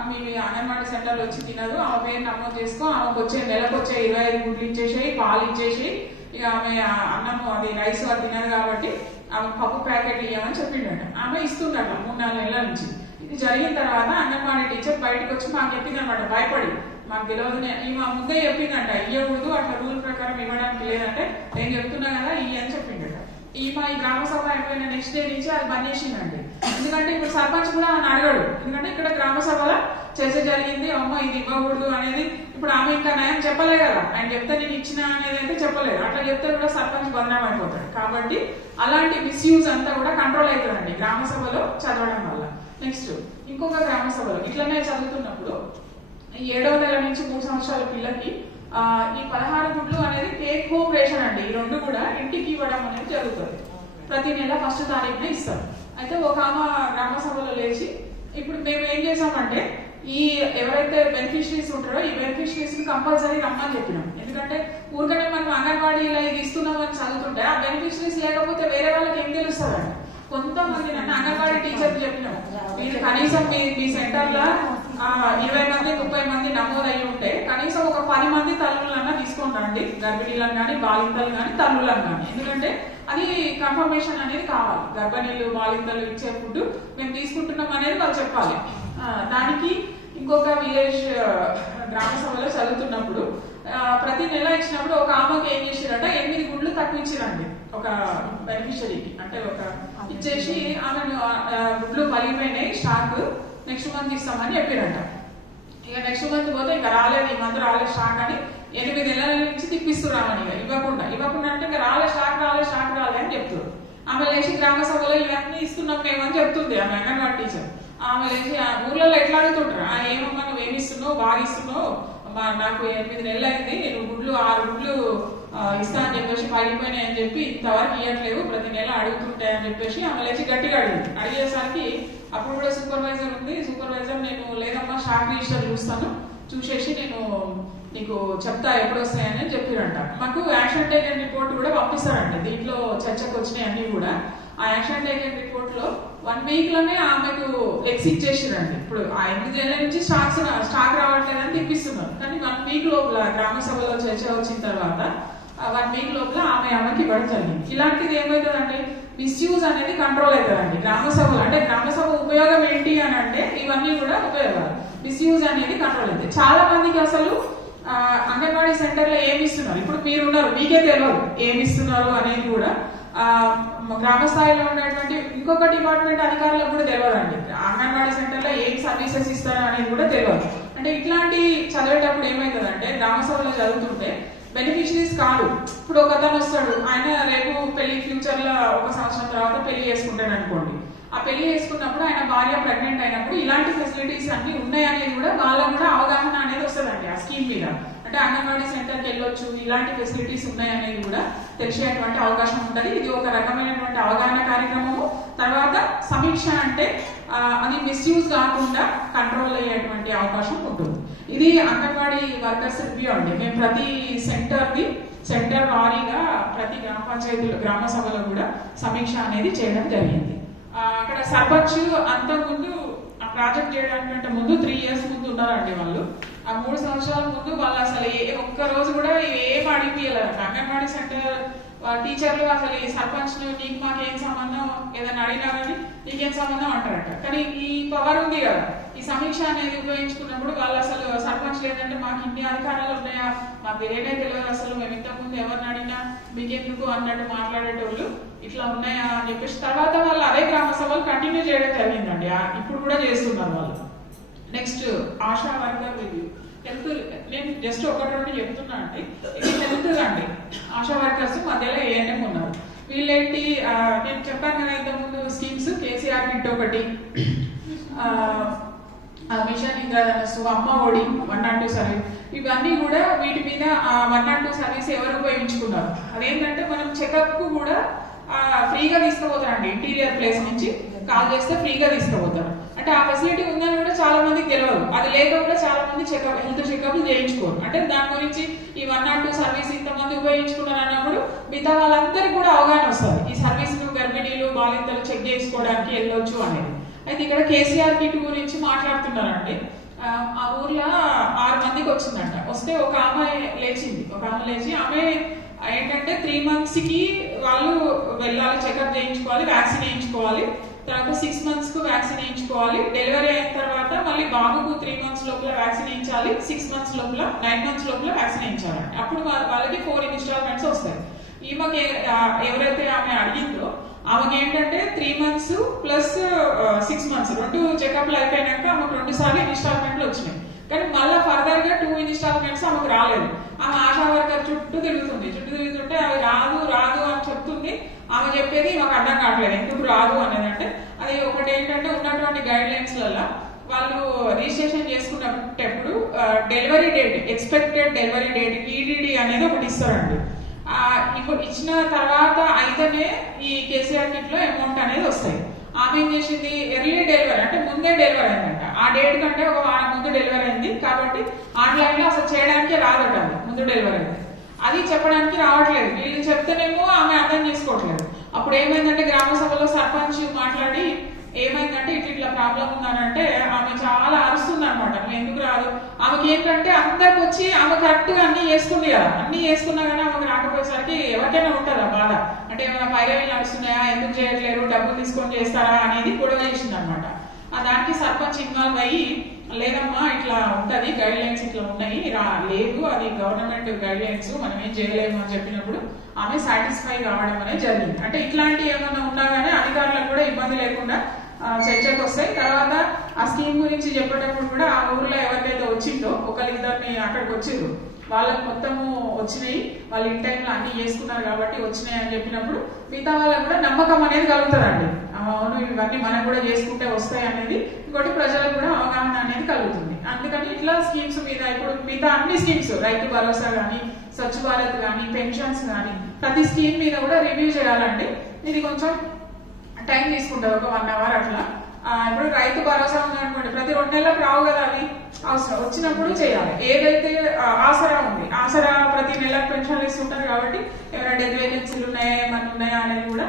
మీ అంగన్వాడీ సెంటర్లో వచ్చి తినదు, ఆమె పేరు నమోదు చేసుకో, ఆమెకు వచ్చే నెలకు వచ్చే 25 గుడ్లు ఇచ్చేసేయి, పాలు ఇచ్చేసి, ఇక ఆమె అన్నము అది రైస్ అది తినదు కాబట్టి ఆమె పప్పు ప్యాకెట్ ఇవ్వమని చెప్పిండట. ఆమె ఇస్తుండట 3-4 నెలల నుంచి. ఇది జరిగిన తర్వాత అంగన్వాడీ టీచర్ బయటకు వచ్చి మాకు చెప్పింది అనమాట, భయపడి మాకు తెలియదు, ఈమె ముందే చెప్పిందంట ఇవ్వకూడదు, అట్లా రూల్ ప్రకారం ఇవ్వడానికి లేదంటే నేను చెప్తున్నా కదా ఇవి అని చెప్పిండట. ఈమె ఈ గ్రామ సభ అయిపోయిన నెక్స్ట్ డే నుంచి అది బంద్ చేసిందండి. ఎందుకంటే ఇప్పుడు సర్పంచ్ కూడా అని అడగడు, ఎందుకంటే ఇక్కడ గ్రామ సభలో చర్చ జరిగింది, అమ్మ ఇది ఇవ్వకూడదు అనేది. ఇప్పుడు ఆమె ఇంకా నయం చెప్పలే కదా, ఆయన చెప్తే నేను ఇచ్చిన అనేది అయితే చెప్పలేదు, అట్లా చెప్తే కూడా సర్పంచ్ బంధం అయిపోతాడు. కాబట్టి అలాంటి మిస్యూజ్ అంతా కూడా కంట్రోల్ అవుతుందండి గ్రామ సభలో చదవడం వల్ల. నెక్స్ట్ ఇంకొక గ్రామ సభలో ఇట్లనే చదువుతున్నప్పుడు 7వ నెల నుంచి 3 సంవత్సరాల పిల్లకి ఈ 16 గుడ్లు అనేది టేక్ హోమ్ రేషన్ అండి. ఈ 2 కూడా ఇంటికి ఇవ్వడం అనేది జరుగుతుంది. ప్రతి నెల 1వ తారీఖున ఇస్తారు. అయితే ఒక ఆమె గ్రామ సభలో లేచి ఇప్పుడు మేము ఏం చేసామంటే ఈ ఎవరైతే బెనిఫిషరీస్ ఉంటారో ఈ బెనిఫిషరీస్ కంపల్సరీ రమ్మని చెప్పినాం. ఎందుకంటే ఊరికనే మనం అంగన్వాడీలో ఇది ఇస్తున్నామని చదువుతుంటే ఆ బెనిఫిషరీస్ లేకపోతే వేరే వాళ్ళకి ఏం తెలుస్తుందండి. కొంతమంది నన్ను అంగన్వాడీ టీచర్లు చెప్పినాము, మీరు కనీసం మీ సెంటర్ లో 20 మంది 30 మంది నమోదు అయ్యి ఉంటే కనీసం ఒక 10 మంది తల్లులన్నా తీసుకొని రండి, గర్భిణీలను కానీ బాలింతలు కానీ తల్లులను కానీ. ఎందుకంటే అది కన్ఫర్మేషన్ అనేది కావాలి. గర్భిణీలు బాలింతలు ఇచ్చే ఫుడ్ మేము తీసుకుంటున్నాం అనేది వాళ్ళు చెప్పాలి. దానికి ఇంకొక విలేజ్ గ్రామ సభలో చదువుతున్నప్పుడు ప్రతి నెల ఇచ్చినప్పుడు ఒక ఆమెకి ఏం చేసిరంటే 8 గుడ్లు తక్కువ ఇచ్చిరండి ఒక బెనిఫిషరీకి. అంటే ఒక ఇచ్చేసి ఆమె గుడ్లు పలిగిపోయినాయి, స్టాక్ నెక్స్ట్ మంత్ ఇస్తామని చెప్పారంట. ఇక నెక్స్ట్ మంత్ పోతే ఇంకా రాలేదు, ఈ మంత్ రాలేదు స్టాక్ అని 8 నెలల నుంచి తిప్పిస్తున్నామని ఇవ్వకుండా అంటే ఇంకా స్టాక్ రాలే అని చెప్తారు. ఆమె లేచి గ్రామ సభలో ఇవన్నీ ఇస్తున్నాం మేమని చెప్తుంది ఆమె అంగన్వాడీ టీచర్. ఆమె లేచి ఊర్లలో ఎట్లా అడుగుతుంటారు, ఏమమ్మా నువ్వేమి ఇస్తున్నావు, బాగా ఇస్తున్నావు, నాకు 8 నెలలు అయింది, నువ్వు గుడ్లు 6 గుడ్లు ఇస్తా అని చెప్పేసి పగిలిపోయినాయి అని చెప్పి ఇంతవరకు ఇవ్వట్లేవు, ప్రతి నెల అడుగుతుంటాయి అని చెప్పేసి ఆమె లేచి గట్టిగా అడిగేసరికి అప్పుడు కూడా సూపర్వైజర్ ఉంది, సూపర్వైజర్ నేను లేదమ్మా స్టాక్ రిజిస్టర్ చూస్తాను, చూసేసి నేను నీకు చెప్తా ఎప్పుడు వస్తాయని చెప్పిరంట. మాకు యాక్షన్ టేకెన్ రిపోర్ట్ కూడా పంపిస్తారంట. దీంట్లో చర్చకు వచ్చినాయి అన్ని కూడా. ఆ యాక్షన్ టేకెన్ రిపోర్ట్ లో 1 వీక్ లోనే ఆమెకు ఎక్స్ ఇచ్చేసిరండి. ఇప్పుడు ఆ 8 నెలల నుంచి స్టాక్ రావట్లేదని తిప్పిస్తున్నారు. కానీ 1 వీక్ లోపల గ్రామ సభలో చర్చ వచ్చిన తర్వాత 1 వీక్ లోపల ఆమెకి ఇవ్వడం జరిగింది. ఇలాంటిది ఏమవుతుందంటే మిస్యూజ్ అనేది కంట్రోల్ అవుతుందండి గ్రామ సభలో. అంటే గ్రామ సభ ఉపయోగం ఏంటి అని అంటే ఇవన్నీ కూడా ఉపయోగాలు. మిస్యూజ్ అనేది కంట్రోల్ అవుతుంది. చాలా మందికి అసలు అంగన్వాడీ సెంటర్ లో ఏమి ఇస్తున్నారు, ఇప్పుడు మీరున్నారు మీకే తెలియదు ఏమి ఇస్తున్నారు అనేది కూడా గ్రామ స్థాయిలో ఉన్నటువంటి ఇంకొక డిపార్ట్మెంట్ అధికారులకు కూడా తెలియదండి. అంగన్వాడీ సెంటర్ లో ఏం సర్వీసెస్ ఇస్తారు అనేది కూడా తెలియదు. అంటే ఇట్లాంటి చదివేటప్పుడు ఏమవుతుందంటే గ్రామ సభలో చదువుతుంటే బెనిఫిషరీస్ కాదు. ఇప్పుడు ఒక అతను వస్తాడు, ఆయన రేపు పెళ్లి ఫ్యూచర్ లో 1 సంవత్సరం తర్వాత పెళ్లి చేసుకుంటాడు అనుకోండి. ఆ పెళ్లి చేసుకున్నప్పుడు ఆయన భార్య ప్రెగ్నెంట్ అయినప్పుడు ఇలాంటి ఫెసిలిటీస్ అన్ని ఉన్నాయనేది కూడా వాళ్ళకు కూడా అవగాహన అనేది వస్తుందండి ఆ స్కీమ్ మీద. అంటే అంగన్వాడీ సెంటర్కి వెళ్ళొచ్చు, ఇలాంటి ఫెసిలిటీస్ ఉన్నాయనేది కూడా తెలిసేటువంటి అవకాశం ఉంటుంది. ఇది ఒక రకమైనటువంటి అవగాహన కార్యక్రమము. తర్వాత సమీక్ష అంటే అది మిస్యూజ్ కాకుండా కంట్రోల్ అయ్యేటువంటి అవకాశం ఉంటుంది. ఇది అంగన్వాడీ వర్కర్స్ రివ్యూ అండి. మేము ప్రతి సెంటర్ వారీగా ప్రతి గ్రామ పంచాయతీలో గ్రామ సభలో కూడా సమీక్ష అనేది చేయడం జరిగింది. అక్కడ సర్పంచ్ అంతకుముందు ఆ ప్రాజెక్ట్ చేయడానికి ముందు 3 years ముందు ఉన్నారండి వాళ్ళు. ఆ 3 సంవత్సరాల ముందు వాళ్ళు అసలు ఒక్క రోజు కూడా ఏం అడిగిపోయారు. అంగన్వాడీ సెంటర్ టీచర్లు అసలు ఈ సర్పంచ్ నీకు మాకేం సంబంధం, ఏదైనా అడిగినా కానీ నీకేం సంబంధం అంటారట. కానీ ఈ పవర్ ఉంది కదా, ఈ సమీక్ష అనేది ఉపయోగించుకున్నప్పుడు వాళ్ళు అసలు సర్పంచ్ లేదంటే మాకు ఇన్ని అధికారాలు ఉన్నాయా, మాకు వేరేనే తెలియదు, అసలు మేము ఇంతకుముందు ఎవరిని అడిగినా మీకెందుకు అన్నట్టు మాట్లాడేటోళ్ళు ఇట్లా ఉన్నాయా అని చెప్పేసి తర్వాత వాళ్ళు అదే గ్రామ సభలు కంటిన్యూ చేయడం జరిగిందండి. ఇప్పుడు కూడా చేస్తున్నారు వాళ్ళు. Next ASHA worker review. Health నేను జస్ట్ 1-2 చెప్తున్నా అండి. ఇది హెల్త్ అండి. ఆశా వర్కర్స్ మధ్యలో ఏఎన్ఎం ఉన్నారు. వీళ్ళేంటి నేను చెప్పాను కదా ఇంతకుముందు స్కీమ్స్, కేసీఆర్ కిట్ ఒకటి, మిషన్ ఇంద్రధనుస్సు, అమ్మ ఒడి, 112 సర్వీస్, ఇవన్నీ కూడా వీటి మీద 112 సర్వీస్ ఎవరు ఉపయోగించుకున్నారు. అదేంటంటే మనం చెకప్ కు కూడా ఫ్రీగా తీసుకుపోతారండి. ఇంటీరియర్ ప్లేస్ నుంచి కాల్ చేస్తే ఫ్రీగా తీసుకుపోతారు. అంటే ఆ ఫెసిలిటీ ఉందని కూడా చాలా మందికి తెలియదు. అది లేక కూడా చాలా మంది హెల్త్ చెకప్లు చేయించుకోరు. అంటే దాని గురించి ఈ 112 సర్వీస్ ఇంతమంది ఉపయోగించుకున్నారు అన్నప్పుడు మిగతా వాళ్ళందరికీ కూడా అవగాహన వస్తుంది. ఈ సర్వీస్ ను గర్భిణీలు బాలింతలు చెక్ చేసుకోవడానికి వెళ్ళొచ్చు అనేది. అయితే ఇక్కడ కేసీఆర్ కిట్ గురించి మాట్లాడుతున్నారండి. ఆ ఊర్లో 6 మందికి వచ్చిందంట. వస్తే ఒక ఆమె లేచి ఆమె ఏంటంటే 3 months కి వాళ్ళు వెళ్ళాలి, చెకప్ చేయించుకోవాలి, వ్యాక్సిన్ వేయించుకోవాలి. తర్వాత 6 months కు వ్యాక్సిన్ వేయించుకోవాలి. డెలివరీ అయిన తర్వాత మళ్ళీ బాబుకు 3 months లోపల వ్యాక్సిన్ వేయించాలి, 6 months లోపల, 9 months లోపల వ్యాక్సిన్ వేయించాలి. అప్పుడు వాళ్ళకి 4 installments వస్తాయి. ఈమెకి ఎవరైతే ఆమె అడిగిందో ఆమెకి ఏంటంటే 3 months ప్లస్ 6 months 2 చెకప్లు అయిపోయినాక ఆమెకు 2 సార్లు ఇన్స్టాల్మెంట్లు వచ్చినాయి. కానీ మళ్ళీ ఫర్దర్ గా 2 installments ఆమెకు రాలేదు. ఆమె ఆశా వర్కర్ చుట్టూ తిరుగుతుంటే అవి రాదు అని చెప్తుంది. ఆమె చెప్పేది మాకు అర్థం కావట్లేదు ఎందుకు రాదు అనేది. అంటే అది ఒకటి ఏంటంటే ఉన్నటువంటి గైడ్ లైన్స్ లలో వాళ్ళు రిజిస్ట్రేషన్ చేసుకున్నప్పుడు delivery date, expected delivery date, EDD అనేది ఒకటి ఇస్తారండి. ఇప్పుడు ఇచ్చిన తర్వాత అయితేనే ఈ కేసీఆర్ కిట్ లో అమౌంట్ అనేది వస్తాయి. ఆమె ఏం చేసింది, ఎర్లీ డెలివరీ అంటే ముందే డెలివరీ అయిందంట. ఆ డేట్ కంటే ఒక వారం ముందు డెలివరీ అయింది కాబట్టి ఆన్లైన్ లో అసలు చేయడానికి రాదట, అది ముందు డెలివరీ అయింది. అది చెప్పడానికి రావట్లేదు, వీళ్ళు చెప్తేనేమో ఆమె అర్థం చేసుకోవట్లేదు. అప్పుడు ఏమైందంటే గ్రామ సభలో సర్పంచ్ మాట్లాడి ఏమైందంటే ఇట్లా ప్రాబ్లం ఉందనంటే ఆమె చాలా అరుస్తుంది అనమాట. నువ్వు ఎందుకు రాదు, ఆమెకి ఏంటంటే అందరికి వచ్చి ఆమె కరెక్ట్ గా అన్ని చేసుకుంది కదా, అన్ని చేసుకున్నా కానీ ఆమెకు రాకపోయేసరికి ఎవరికైనా ఉంటుందా బాధ, అంటే ఏమైనా పైరవీలు నడుస్తున్నాయా, ఎందుకు చేయట్లేరు, డబ్బులు తీసుకొని చేస్తారా అనేది గొడవ చేసింది అనమాట. దానికి సర్పంచ్ ఇన్వాల్వ్ అయ్యి లేదమ్మా ఇట్లా ఉంటది, గైడ్ లైన్స్ ఇట్లా ఉన్నాయి, లేదు అది గవర్నమెంట్ గైడ్ లైన్స్, మనం ఏం చేయలేము అని చెప్పినప్పుడు ఆమె సాటిస్ఫై కావడం అనేది జరిగింది. అంటే ఇట్లాంటి ఏమైనా ఉన్నా కానీ అధికారులకు కూడా ఇబ్బంది లేకుండా చర్చకు వస్తాయి. తర్వాత ఆ స్కీమ్ గురించి చెప్పేటప్పుడు కూడా ఆ ఊర్లో ఎవరికైతే వచ్చిందో ఒకరిద్దరిని అక్కడికి వచ్చిండ్రు, వాళ్ళకి మొత్తము వచ్చినాయి, వాళ్ళు ఇన్ టైంలో అన్ని చేసుకున్నారు కాబట్టి వచ్చినాయి అని చెప్పినప్పుడు మిగతా వాళ్ళకి కూడా నమ్మకం అనేది కలుగుతుందండి. అవును ఇవన్నీ మనం కూడా చేసుకుంటే వస్తాయి అనేది, ఇంకోటి ప్రజలకు కూడా అవగాహన అనేది కలుగుతుంది. అందుకని ఇట్లా స్కీమ్స్ మీద ఇప్పుడు మిగతా అన్ని స్కీమ్స్, రైతు భరోసా కానీ, స్వచ్ఛ భారత్ కానీ, పెన్షన్స్ కానీ, ప్రతి స్కీమ్ మీద కూడా రివ్యూ చేయాలండి. ఇది కొంచెం టైం తీసుకుంటుంది, ఒక 1 hour అట్లా. ఇప్పుడు రైతు భరోసా ఉందనుకోండి, ప్రతి 2 నెలలకు రావు కదా, అవి అవసరం వచ్చినప్పుడు చేయాలి. ఏదైతే ఆసరా ఉంది, ఆసరా ప్రతి నెలకు పెన్షన్లు ఇస్తుంటారు కాబట్టి ఏమైనా డెత్ వేకెన్సీలు ఉన్నాయా ఏమైనా ఉన్నాయా అనేది కూడా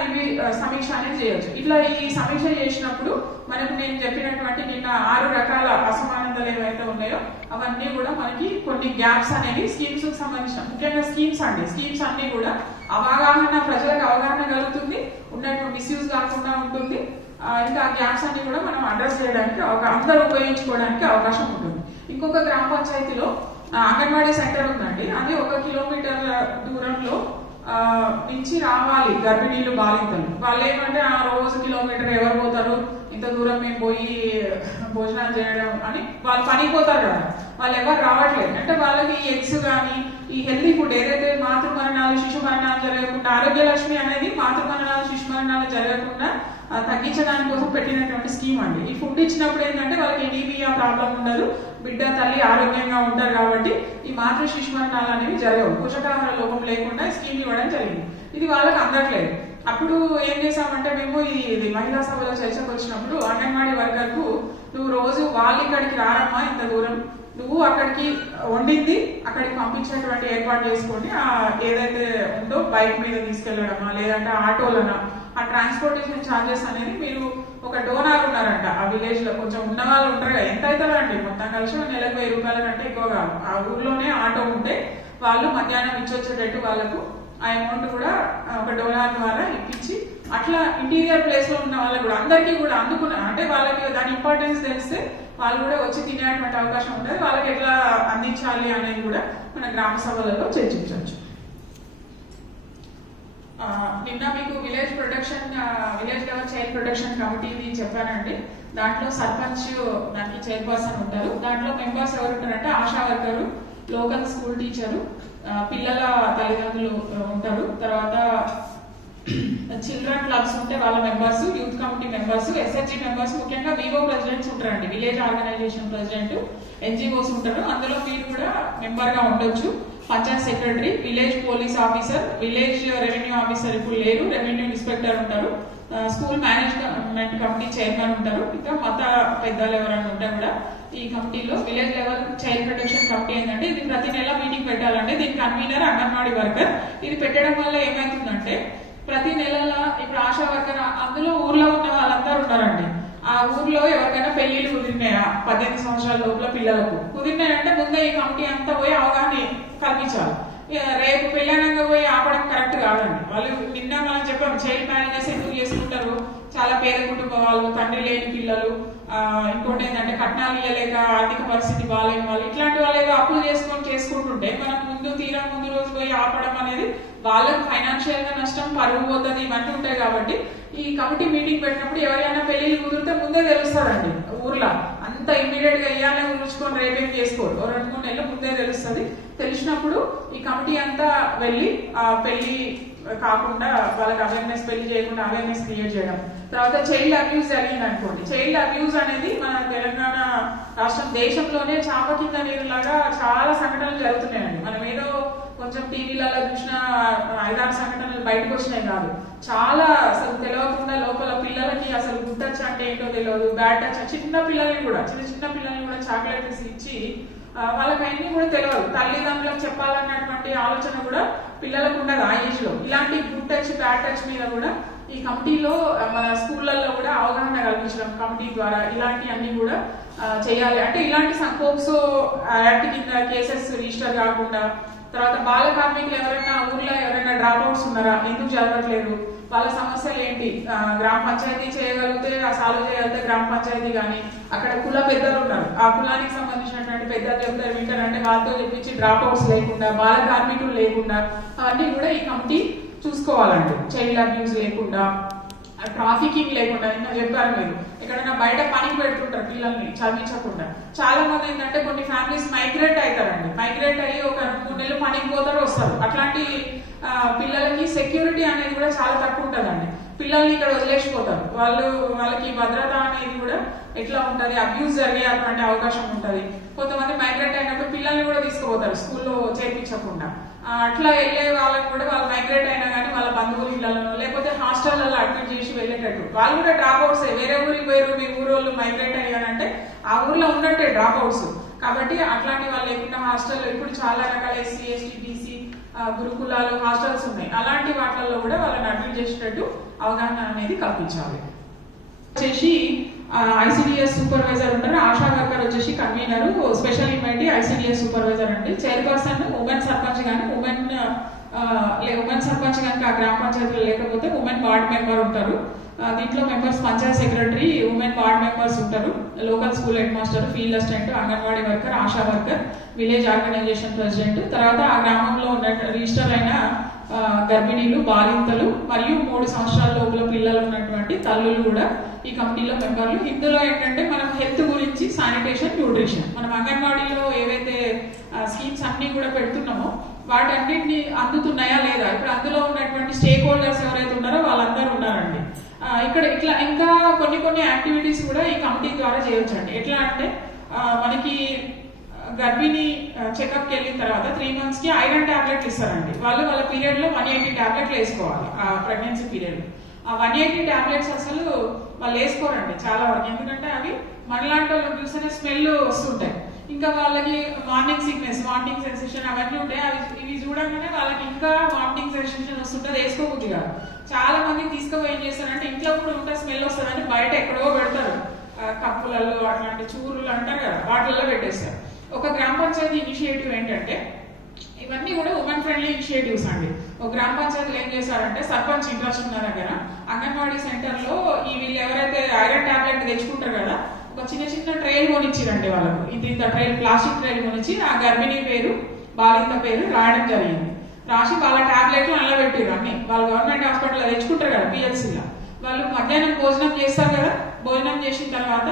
రివ్యూ సమీక్ష అనేది చేయొచ్చు. ఇట్లా ఈ సమీక్ష చేసినప్పుడు మనకు నేను చెప్పినటువంటి నిన్న 6 రకాల అసమానతలు ఏవైతే ఉన్నాయో అవన్నీ కూడా మనకి కొన్ని గ్యాప్స్ అనేవి స్కీమ్స్ కు సంబంధించిన, ముఖ్యంగా స్కీమ్స్ అండి, స్కీమ్స్ అన్ని కూడా అవగాహన, ప్రజలకు అవగాహన కలుగుతుంది, ఉన్నటువంటి మిస్యూజ్ కాకుండా ఉంటుంది. ఇంకా గ్యాప్స్ అన్ని కూడా మనం అడ్రస్ చేయడానికి అందరూ ఉపయోగించుకోవడానికి అవకాశం ఉంటుంది. ఇంకొక గ్రామ పంచాయతీలో అంగన్వాడీ సెంటర్ ఉందండి, అది 1 కిలోమీటర్ దూరంలో నుంచి రావాలి గర్భిణీలు, బాలింతలు. వాళ్ళు ఏమంటే ఆ రోజు కిలోమీటర్ ఎవరు పోతారు, ఇంత దూరం మేము పోయి భోజనాలు చేయడం అని వాళ్ళు పనిపోతారు కదా, వాళ్ళు ఎవరు రావట్లేదు. అంటే వాళ్ళకి ఈ ఎగ్స్ కానీ ఈ హెల్తీ ఫుడ్ ఏదైతే మాతృ మరణాలు, శిశు మరణాలు జరగకుండా, ఆరోగ్యలక్ష్మి అనేది మాతృ మరణాలు, శిశు మరణాలు జరగకుండా తగ్గించడానికి కోసం పెట్టినటువంటి స్కీమ్ అండి. ఈ ఫుడ్ ఇచ్చినప్పుడు ఏంటంటే వాళ్ళకి ఎనీమియా ప్రాబ్లం ఉండదు, బిడ్డ తల్లి ఆరోగ్యంగా ఉంటారు కాబట్టి ఈ మాతృ శిశు మరణాలు అనేవి జరగవు, పోషకాహార లోపం లేకుండా స్కీమ్ ఇవ్వడం జరిగింది. ఇది వాళ్ళకి అందట్లేదు. అప్పుడు ఏం చేసామంటే మేము ఇది మహిళా సభలో చర్చకు వచ్చినప్పుడు అంగన్వాడీ వర్కర్ కు నువ్వు రోజు వాళ్ళు ఇక్కడికి రారమ్మా, ఇంత దూరం నువ్వు అక్కడికి వండింది అక్కడికి పంపించేటువంటి ఏర్పాటు చేసుకోండి, ఏదైతే ఉందో బైక్ మీద తీసుకెళ్లడమా లేదంటే ఆటోలనా, ఆ ట్రాన్స్పోర్టేషన్ ఛార్జెస్ అనేది మీరు ఒక డోనార్ ఉన్నారంట ఆ విలేజ్ లో, కొంచెం ఉన్న వాళ్ళు ఉంటారు కదా, ఎంత అవుతుందండి మొత్తం కలిసి నెలకు 1000 రూపాయల కంటే ఎక్కువ కాదు. ఆ ఊర్లోనే ఆటో ఉంటే వాళ్ళు మధ్యాహ్నం ఇచ్చొచ్చేటట్టు వాళ్ళకు ఆ అమౌంట్ కూడా ఒక డోనార్ ద్వారా ఇప్పించి, అట్లా ఇంటీరియర్ ప్లేస్ లో ఉన్న వాళ్ళకి కూడా అందరికీ కూడా అందుకున్న, అంటే వాళ్ళకి దాని ఇంపార్టెన్స్ తెలిస్తే వాళ్ళు కూడా వచ్చి తినేటువంటి అవకాశం ఉంటుంది. వాళ్ళకి ఎట్లా అందించాలి అనేది కూడా మన గ్రామ సభలలో చర్చించవచ్చు. నిన్న మీకు village level child protection committee చెప్పానండి. దాంట్లో సర్పంచ్ దానికి చైర్పర్సన్ ఉంటారు. దాంట్లో మెంబర్స్ ఎవరు ఉంటారంటే ASHA worker, local school teacher, పిల్లల తల్లిదండ్రులు ఉంటారు, తర్వాత చిల్డ్రన్ క్లబ్స్ ఉంటే వాళ్ళ members, youth committee members, SHG members, ముఖ్యంగా వివో ప్రెసిడెంట్స్ ఉంటారండి, విలేజ్ ఆర్గనైజేషన్ ప్రెసిడెంట్, ఎన్జిఓస్ ఉంటారు. అందులో మీరు కూడా మెంబర్ గా ఉండొచ్చు. Panchayat secretary, village police officer, village revenue officer ఇప్పుడు లేరు, రెవెన్యూ ఇన్స్పెక్టర్ ఉంటారు, స్కూల్ మేనేజ్మెంట్ కమిటీ చైర్మన్ ఉంటారు. ఇంకా మత పెద్దలు ఎవరైనా ఉంటే కూడా ఈ కమిటీలో village level child protection committee ఏంటంటే ఇది ప్రతి నెల మీటింగ్ పెట్టాలంటే దీని కన్వీనర్ అంగన్వాడీ వర్కర్. ఇది పెట్టడం వల్ల ఏమవుతుందంటే ప్రతి నెలల ఇప్పుడు ఆశా వర్కర్ అందులో ఊర్లో ఉన్న వాళ్ళందరూ ఉన్నారండి. ఆ ఊర్లో ఎవరికైనా పెళ్లిళ్ళు కుదిరినాయా 18 సంవత్సరాల లోపల పిల్లలకు కుదిరినాయంటే ముందే ఈ కమిటీ అంతా పోయి అవగాహన కల్పించాలి. రేపు పెళ్ళైనాక పోయి ఆపడం కరెక్ట్ కాదండి. వాళ్ళు నిన్న మనం చెప్పాం చైల్డ్ మ్యారేజెస్ ఎందుకు చేసుకుంటారు, చాలా పేద కుటుంబ వాళ్ళు, తండ్రి లేని పిల్లలు, ఇంకోటి ఏంటంటే కట్నాలు ఇవ్వలేక ఆర్థిక పరిస్థితి బాగాలేని వాళ్ళు, ఇట్లాంటి వాళ్ళు ఏదో అప్పులు చేసుకుంటుంటే మనం ముందు రోజు పోయి ఆపడం అనేది వాళ్ళకి ఫైనాన్షియల్ గా నష్టం, పరువు పోతుంది, ఇవన్నీ ఉంటాయి. కాబట్టి ఈ కమిటీ మీటింగ్ పెట్టినప్పుడు ఎవరైనా పెళ్లిళ్ళు కుదిరితే ముందే తెలుస్తుందండి. ఊర్లో అంత ఇమీడియట్ గా ఇయ్యాలని కుదుర్చుకొని రేపేం చేసుకోరు, 2-3 నెలలు ముందే తెలుస్తుంది. తెలిసినప్పుడు ఈ కమిటీ అంతా వెళ్ళి ఆ పెళ్లి కాకుండా వాళ్ళకి అవేర్నెస్, పెళ్లి చేయకుండా అవేర్నెస్ క్రియేట్ చేయడం. తర్వాత చైల్డ్ అబ్యూస్ జరిగింది అనుకోండి, చైల్డ్ అబ్యూస్ అనేది మన తెలంగాణ రాష్ట్రం దేశంలోనే చాప కింద నీరులాగా చాలా సంఘటనలు జరుగుతున్నాయండి. మనం ఏదో కొంచెం టీవీలలో చూసిన 5-6 సంఘటనలు బయటకు వచ్చినాయి కాదు, చాలా అసలు తెలియకుండా లోపల పిల్లలకి అసలు గుడ్ టచ్ అంటే ఏంటో తెలియదు, బ్యాడ్ టచ్, చిన్న పిల్లల్ని కూడా చిన్న పిల్లల్ని కూడా చాక్లెట్స్ ఇచ్చి వాళ్ళకి అన్ని కూడా తెలియదు, తల్లిదండ్రులకు చెప్పాలన్నటువంటి ఆలోచన కూడా పిల్లలకు ఉండదు ఆ ఏజ్ లో. ఇలాంటి గుడ్ టచ్ బ్యాడ్ టచ్ మీద కూడా ఈ కమిటీలో మన స్కూళ్ళల్లో కూడా అవగాహన కల్పించడం కమిటీ ద్వారా ఇలాంటి అన్ని కూడా చేయాలి. అంటే ఇలాంటి పోక్సో యాక్ట్ కింద కేసెస్ రిజిస్టర్ కాకుండా, తర్వాత బాల కార్మికులు ఎవరైనా ఊర్లో ఎవరైనా డ్రాప్ అవుట్స్ ఉన్నారా, ఎందుకు జరగట్లేదు, వాళ్ళ సమస్యలు ఏంటి, గ్రామ పంచాయతీ చేయగలిగితే సాల్వ్ చేయగలిగితే గ్రామ పంచాయతీ కానీ అక్కడ కుల పెద్దలు ఉన్నారు, ఆ కులానికి సంబంధించినటువంటి పెద్దలు చెప్తారు వింటారంటే వాళ్ళతో చెప్పించి డ్రాప్ అవుట్స్ లేకుండా, బాల కార్మికులు లేకుండా అవన్నీ కూడా ఈ కమిటీ చూసుకోవాలండి. చైల్డ్ అబ్యూస్ లేకుండా, ట్రాఫికింగ్ లేకుండా. ఇంకా చెప్పారు మీరు ఎక్కడైనా బయట పనికి పెడుతుంటారు పిల్లల్ని చదివించకుండా. చాలా మంది ఏంటంటే కొన్ని ఫ్యామిలీస్ మైగ్రేట్ అవుతారండి, మైగ్రేట్ అయ్యి ఒక 3 నెలలు పనికి పోతారు వస్తారు. అట్లాంటి పిల్లలకి సెక్యూరిటీ అనేది కూడా చాలా తక్కువ ఉంటుందండి. పిల్లల్ని ఇక్కడ వదిలేసిపోతారు, వాళ్ళకి భద్రత అనేది కూడా ఎట్లా ఉంటది, అబ్యూస్ జరిగే అటువంటి అవకాశం ఉంటది. కొంతమంది మైగ్రేట్ అయినప్పుడు పిల్లల్ని కూడా తీసుకుపోతారు స్కూల్లో చేర్పించకుండా. అట్లా వెళ్ళే వాళ్ళకి కూడా వాళ్ళు మైగ్రేట్ అయినా కానీ వాళ్ళ బంధువుల ఇళ్లలో లేకపోతే హాస్టళ్లలో అడ్మిట్ చేసి వెళ్ళేటట్టు, వాళ్ళు కూడా డ్రాప్ అవుట్స్. వేరే ఊరికి పోయారు, మీ ఊరు వాళ్ళు మైగ్రేట్ అయ్యారంటే ఆ ఊర్లో ఉన్నట్టే డ్రాప్ అవుట్స్. కాబట్టి అట్లాంటి వాళ్ళు లేకుండా హాస్టల్లో ఇప్పుడు చాలా రకాల ఎస్సీ ఎస్టీ బీసీ గురుకులాలు హాస్టల్స్ ఉన్నాయి, అలాంటి వాటిల్లో కూడా వాళ్ళని అడ్మిట్ చేసేటట్టు అవగాహన అనేది కల్పించాలి. వచ్చేసి ఐసిడిఎస్ సూపర్వైజర్ ఉంటారు, ఆశా వర్కర్ వచ్చేసి convener, special invitee ICDS supervisor అండి. చైర్పర్సన్ ఉమెన్ సర్పంచ్ కానీ ఉమెన్ సర్పంచ్ కనుక ఆ గ్రామ పంచాయతీలో లేకపోతే ఉమెన్ వార్డ్ మెంబర్ ఉంటారు. దీంట్లో members panchayat secretary, women ward members ఉంటారు, local school head master, field assistant, anganwadi worker, ASHA worker, village organisation president, తర్వాత ఆ గ్రామంలో ఉన్న రిజిస్టర్ అయిన గర్భిణీలు, బాలింతలు మరియు 3 సంవత్సరాల లోపల పిల్లలు ఉన్నటువంటి తల్లులు కూడా ఈ కమిటీలో మెంబర్లు. ఇందులో ఏంటంటే మనం హెల్త్ గురించి, శానిటేషన్, న్యూట్రిషన్, మనం అంగన్వాడీలో ఏవైతే స్కీమ్స్ అన్ని కూడా పెడుతున్నామో వాటన్నింటినీ అందుతున్నాయా లేదా, ఇప్పుడు అందులో ఉన్నటువంటి స్టేక్ హోల్డర్స్ ఎవరైతే ఉన్నారో వాళ్ళందరూ ఉన్నారండి. ఇక్కడ ఇట్లా ఇంకా కొన్ని యాక్టివిటీస్ కూడా ఈ కమిటీ ద్వారా చేయొచ్చండి. ఎట్లా అంటే మనకి గర్భిణి చెకప్కి వెళ్ళిన తర్వాత 3 months కి ఐరన్ టాబ్లెట్లు ఇస్తారండి. వాళ్ళ పీరియడ్ లో 180 టాబ్లెట్లు వేసుకోవాలి ఆ ప్రెగ్నెన్సీ పీరియడ్. ఆ 180 టాబ్లెట్స్ అసలు వాళ్ళు వేసుకోరండి చాలా వరకు, ఎందుకంటే అవి మనలాంటి వాళ్ళు చూస్తేనే స్మెల్ వస్తుంటాయి. ఇంకా వాళ్ళకి మార్నింగ్ సిక్నెస్, వామిటింగ్ సెన్సేషన్ అవన్నీ ఉంటాయి. ఇవి చూడగానే వాళ్ళకి ఇంకా వామిటింగ్ సెన్సేషన్ వస్తుంటుంది, వేసుకోకూడదు కాదు. చాలా మంది తీసుకుపోయి ఏం చేస్తారంటే ఇంట్లో కూడా ఉంటే స్మెల్ వస్తుందని బయట ఎక్కడో పెడతారు, కప్పులలో అట్లాంటి చూరులు అంటారు కదా వాటిల్లో పెట్టేస్తారు. ఒక గ్రామ పంచాయతీ ఇనిషియేటివ్ ఏంటంటే ఇవన్నీ కూడా ఉమెన్ ఫ్రెండ్లీ ఇనిషియేటివ్స్ అండి. ఒక గ్రామ పంచాయతీలు ఏం చేశారంటే సర్పంచ్ ఇంట్రెస్ట్ ఉన్న దగ్గర అంగన్వాడీ సెంటర్ లో వీళ్ళు ఎవరైతే ఐరన్ టాబ్లెట్ తెచ్చుకుంటారు కదా ఒక చిన్న ట్రైల్ కొనిచ్చిరండి వాళ్ళకు. ఇంత ట్రైల్, ప్లాస్టిక్ ట్రైల్ కొనిచ్చి ఆ గర్భిణీ పేరు, బాలింత పేరు రాయడం జరిగింది. రాసి వాళ్ళ టాబ్లెట్లు అలా పెట్టారు. అన్ని వాళ్ళు గవర్నమెంట్ హాస్పిటల్లో తెచ్చుకుంటారు కదా పిఎల్సీలో. వాళ్ళు మధ్యాహ్నం భోజనం చేస్తారు కదా, భోజనం చేసిన తర్వాత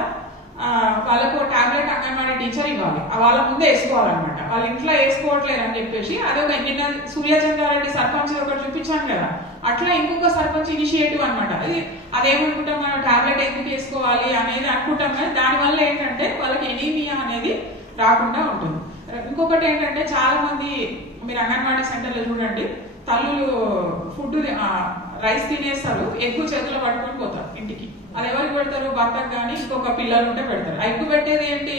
వాళ్ళకు టాబ్లెట్ అంగన్వాడీ టీచర్ ఇవ్వాలి, వాళ్ళ ముందే వేసుకోవాలన్నమాట. వాళ్ళ ఇంట్లో వేసుకోవట్లేదు అని చెప్పేసి అదొక నిన్న సూర్యచంద్రారెడ్డి సర్పంచ్ ఒకటి చూపించాను కదా, అట్లా ఇంకొక సర్పంచ్ ఇనిషియేటివ్ అనమాట. అదేమనుకుంటాం మనం టాబ్లెట్ ఎందుకు వేసుకోవాలి అనేది అనుకుంటాం, కానీ దానివల్ల ఏంటంటే వాళ్ళకి ఎనీమియా అనేది రాకుండా ఉంటుంది. ఇంకొకటి ఏంటంటే చాలా మంది మీరు అంగన్వాడీ సెంటర్లో చూడండి, తల్లులు ఫుడ్ రైస్ తినేస్తారు, ఎగ్గు చేతిలో పట్టుకొని పోతారు ఇంటికి. అది ఎవరికి పెడతారు? భర్తకు కానీ ఇంకొక పిల్లలు ఉంటే పెడతారు. ఎగ్గు పెట్టేది ఏంటి?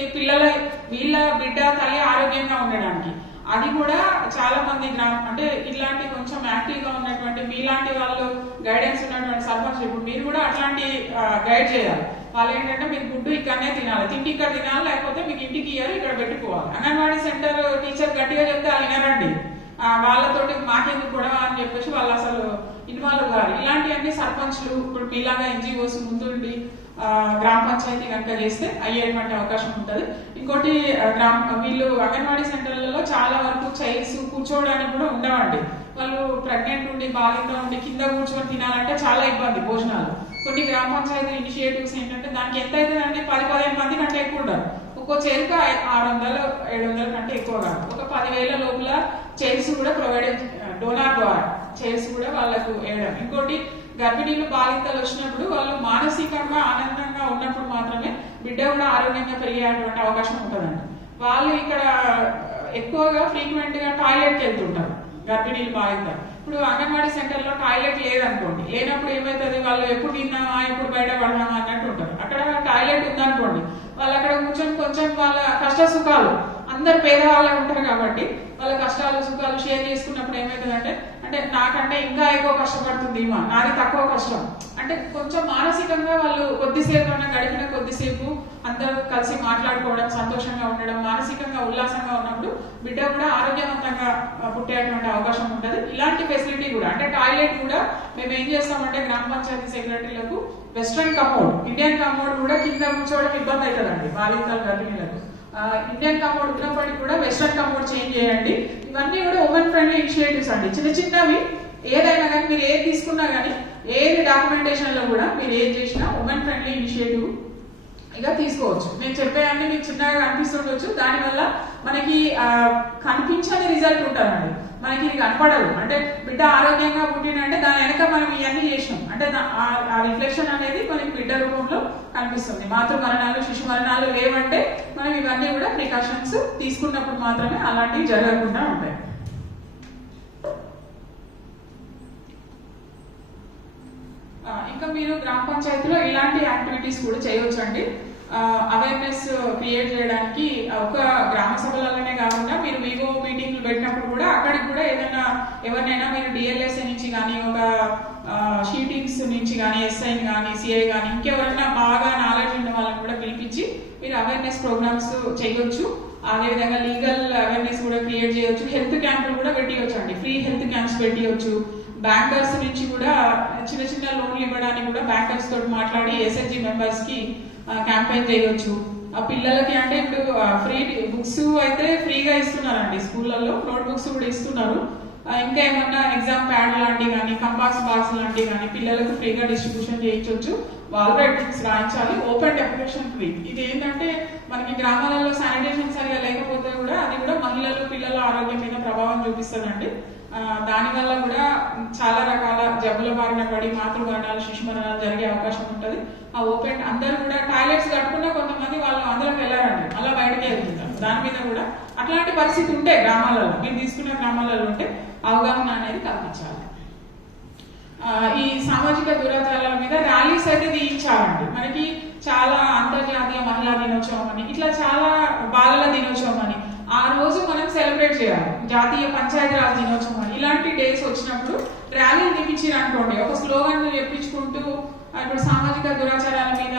వీళ్ళ బిడ్డ తల్లి ఆరోగ్యంగా ఉండడానికి. అది కూడా చాలా మంది అంటే ఇట్లాంటి కొంచెం యాక్టివ్ గా ఉన్నటువంటి మీలాంటి వాళ్ళు గైడెన్స్ ఉన్నటువంటి సర్పంచ్, ఇప్పుడు మీరు కూడా అట్లాంటి గైడ్ చేయాలి. వాళ్ళు ఏంటంటే మీకు గుడ్డు ఇక్కడనే తినాలి, తిండి ఇక్కడ తినాలి, లేకపోతే మీకు ఇంటికి ఇయ్యాలి, ఇక్కడ పెట్టుకోవాలి. అంగన్వాడీ సెంటర్ టీచర్ గట్టిగా చెప్తే వాళ్ళు వినరండి, వాళ్ళతోటి మాకెందుకు గొడవ అని చెప్పేసి వాళ్ళు అసలు ఇన్వాల్వ్ కాదు. ఇలాంటివన్నీ సర్పంచ్లు ఇప్పుడు మీలాగా ఎన్జిఓస్ ముందుండి గ్రామ పంచాయతీ కనుక చేస్తే అయ్యేటువంటి అవకాశం ఉంటుంది. ఇంకోటి వీళ్ళు అంగన్వాడీ సెంటర్లలో చాలా వరకు చైర్స్ కూర్చోవడానికి కూడా ఉండవండి. వాళ్ళు ప్రెగ్నెంట్ ఉండి బాలింత ఉండి కింద కూర్చొని తినాలంటే చాలా ఇబ్బంది భోజనాలు. కొన్ని గ్రామ పంచాయతీ ఇనిషియేటివ్స్ ఏంటంటే దానికి ఎంత అవుతుందంటే 10-15 మంది కంటే ఎక్కువ ఉండరు. ఒక్కో చైర్కి 600-700 కంటే ఎక్కువ కాదు. ఒక 10,000 లోపల చైర్స్ కూడా ప్రొవైడ్, డోనార్ ద్వారా చైర్స్ కూడా వాళ్ళకు వేయడం. ఇంకోటి గర్భిణీలు బాలింతలు వచ్చినప్పుడు వాళ్ళు మానసికంగా ఆనందంగా ఉన్నప్పుడు మాత్రమే బిడ్డ కూడా ఆరోగ్యంగా పెరిగేటువంటి అవకాశం ఉంటుందండి. వాళ్ళు ఇక్కడ ఎక్కువగా ఫ్రీక్వెంట్ గా టాయిలెట్కి వెళ్తుంటారు గర్భిణీలు బాధితులు. ఇప్పుడు అంగన్వాడీ సెంటర్లో టాయిలెట్ లేదనుకోండి, లేనప్పుడు ఏమవుతుంది, వాళ్ళు ఎప్పుడు తిన్నామా ఎప్పుడు బయట పడినామా అన్నట్టు ఉంటారు. అక్కడ టాయిలెట్ ఉందనుకోండి, వాళ్ళు అక్కడ కూర్చొని కొంచెం వాళ్ళ కష్ట సుఖాలు, అందరు పేదవాళ్ళే ఉంటారు కాబట్టి వాళ్ళ కష్టాలు సుఖాలు షేర్ చేసుకున్నప్పుడు ఏమవుతుందంటే, అంటే నాకంటే ఇంకా ఎక్కువ కష్టపడుతుంది మా, నాది తక్కువ కష్టం అంటే కొంచెం మానసికంగా వాళ్ళు కొద్దిసేపు అన్నా గడిపిన కొద్దిసేపు అందరూ కలిసి మాట్లాడుకోవడం, సంతోషంగా ఉండడం, మానసికంగా ఉల్లాసంగా ఉన్నప్పుడు బిడ్డ కూడా ఆరోగ్యవంతంగా పుట్టేటువంటి అవకాశం ఉంటుంది. ఇలాంటి ఫెసిలిటీ కూడా అంటే టాయిలెట్ కూడా మేము ఏం చేస్తామంటే గ్రామ పంచాయతీ సెక్రటరీలకు వెస్ట్రన్ కమోడ్, ఇండియన్ కమోడ్ కూడా కింద కూర్చోవడం ఇబ్బంది అవుతుందండి బాలింతలు గర్భిణీలకు. ఇండియన్ కమోడ్ ఉన్నప్పటికీ కూడా వెస్ట్రన్ కమోడ్ చేంజ్ చేయండి. ఇవన్నీ కూడా ఉమెన్ ఫ్రెండ్లీ ఇనిషియేటివ్స్ అండి, చిన్న చిన్నవి. ఏదైనా కానీ మీరు ఏది తీసుకున్నా కానీ ఏది డాక్యుమెంటేషన్ లో కూడా మీరు ఏది చేసినా ఉమెన్ ఫ్రెండ్లీ ఇనిషియేటివ్ ఇక తీసుకోవచ్చు. నేను చెప్పేవన్నీ మీకు చిన్నగా కనిపిస్తుండొచ్చు, దానివల్ల మనకి కనిపించని రిజల్ట్ ఉంటుందండి, మనకి ఇది కనపడదు. అంటే బిడ్డ ఆరోగ్యంగా పుట్టినంటే దాని వెనక మనం ఇవన్నీ చేసినాం అంటే ఆ రిఫ్లెక్షన్ అనేది మనకి బిడ్డ రూపంలో కనిపిస్తుంది. మాతృ మరణాలు శిశు మరణాలు లేవంటే మనం ఇవన్నీ కూడా ప్రికాషన్స్ తీసుకున్నప్పుడు మాత్రమే అలాంటివి జరగకుండా ఉంటాయి. ఇంకా మీరు గ్రామ పంచాయతీలో ఇలాంటి యాక్టివిటీస్ కూడా చేయవచ్చు అండి. అవేర్నెస్ క్రియేట్ చేయడానికి ఒక గ్రామ సభలలోనే కాకుండా మీరు వివో మీటింగ్లు పెట్టినప్పుడు కూడా అక్కడికి కూడా ఏదైనా ఎవరినైనా మీరు డిఎల్ఎస్ఏ నుంచి కానీ ఒక షీటింగ్స్ నుంచి కానీ ఎస్ఐని కానీ సిఐ కానీ ఇంకెవరైనా బాగా నాలెడ్జ్ ఉన్న వాళ్ళని కూడా పిలిపించి మీరు అవేర్నెస్ ప్రోగ్రామ్స్ చేయొచ్చు. అదేవిధంగా లీగల్ అవేర్నెస్ కూడా క్రియేట్ చేయొచ్చు. హెల్త్ క్యాంపులు కూడా పెట్టియొచ్చు అండి, ఫ్రీ హెల్త్ క్యాంప్స్ పెట్టియొచ్చు. బ్యాంకర్స్ నుంచి కూడా చిన్న చిన్న లోన్లు ఇవ్వడానికి కూడా బ్యాంకర్స్ తోటి మాట్లాడి ఎస్హెచ్జి మెంబర్స్ కి క్యాంపెయిన్ చేయొచ్చు. ఆ పిల్లలకి అంటే ఇప్పుడు ఫ్రీ బుక్స్ అయితే ఫ్రీగా ఇస్తున్నారండి, స్కూళ్ళల్లో నోట్ బుక్స్ కూడా ఇస్తున్నారు. ఇంకా ఏమన్నా ఎగ్జామ్ ప్యాడ్ లాంటివి కానీ కంపాస్ బాక్స్ లాంటివి కానీ పిల్లలకు ఫ్రీగా డిస్ట్రిబ్యూషన్ చేయించవచ్చు. వాల్ రైటింగ్స్ రాయించాలి. Open defecation free. ఇది ఏంటంటే మనకి గ్రామాలలో శానిటేషన్ సరిగా లేకపోతే కూడా అది కూడా మహిళలు పిల్లల ఆరోగ్యం మీద ప్రభావం చూపిస్తుందండి. దానివల్ల కూడా చాలా రకాల జబ్బుల బారిన పడి మాతృ మరణాలు శిశు మరణాలు జరిగే అవకాశం ఉంటుంది. ఆ ఓపెన్ అందరూ కూడా టాయిలెట్స్ కట్టుకున్నా కొంతమంది వాళ్ళు అందులోకి వెళ్ళారండి, అలా బయటకే వెళ్తుంటారు. దాని మీద కూడా అట్లాంటి పరిస్థితి ఉంటే గ్రామాలలో మీరు తీసుకున్న గ్రామాలలో ఉంటే అవగాహన అనేది కల్పించాలి. ఈ సామాజిక దురాచారాల మీద ర్యాలీస్ అయితే తీయించాలండి. మనకి చాలా అంతర్జాతీయ మహిళా దినోత్సవం అని ఇట్లా చాలా బాలల దినోత్సవం అని ఆ రోజు మనం సెలబ్రేట్ చేయాలి. జాతీయ పంచాయతీరాజ్ దినోత్సవం అని ఇలాంటి డేస్ వచ్చినప్పుడు ర్యాలీలు తీపించారు అనుకోండి, ఒక స్లోగన్ చెప్పించుకుంటూ ఇప్పుడు సామాజిక దురాచారాల మీద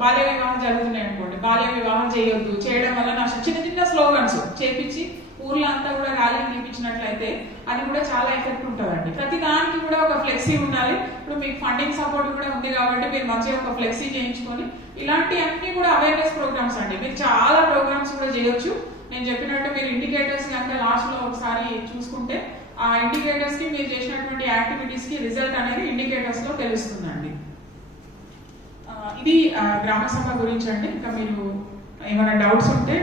బాల్య వివాహం జరుగుతున్నాయి అనుకోండి, బాల్య వివాహం చేయొద్దు, చేయడం వల్ల నష్టం, చిన్న చిన్న స్లోగన్స్ చేపించి ఊర్లో అంతా కూడా ర్యాలీలు తీపించినట్లయితే అది కూడా చాలా ఎఫెక్ట్ ఉంటుందండి. ప్రతి దానికి కూడా ఒక ఫ్లెక్సీ ఉండాలి. ఇప్పుడు మీకు ఫండింగ్ సపోర్ట్ కూడా ఉంది కాబట్టి మీరు మంచిగా ఒక ఫ్లెక్సీ చేయించుకొని ఇలాంటి అన్ని కూడా అవేర్నెస్ ప్రోగ్రామ్స్ అండి. మీరు చాలా ప్రోగ్రామ్స్ కూడా చేయొచ్చు. నేను చెప్పినట్టు మీరు ఇండికేటర్స్ కనుక లాస్ట్ లో ఒకసారి చూసుకుంటే ఆ ఇండికేటర్స్ కి మీరు చేసినటువంటి యాక్టివిటీస్ కి రిజల్ట్ అనేది ఇండికేటర్స్ లో తెలుస్తుందండి. ఇది గ్రామ సభ గురించి అండి. ఇంకా మీరు ఏమైనా డౌట్స్ ఉంటే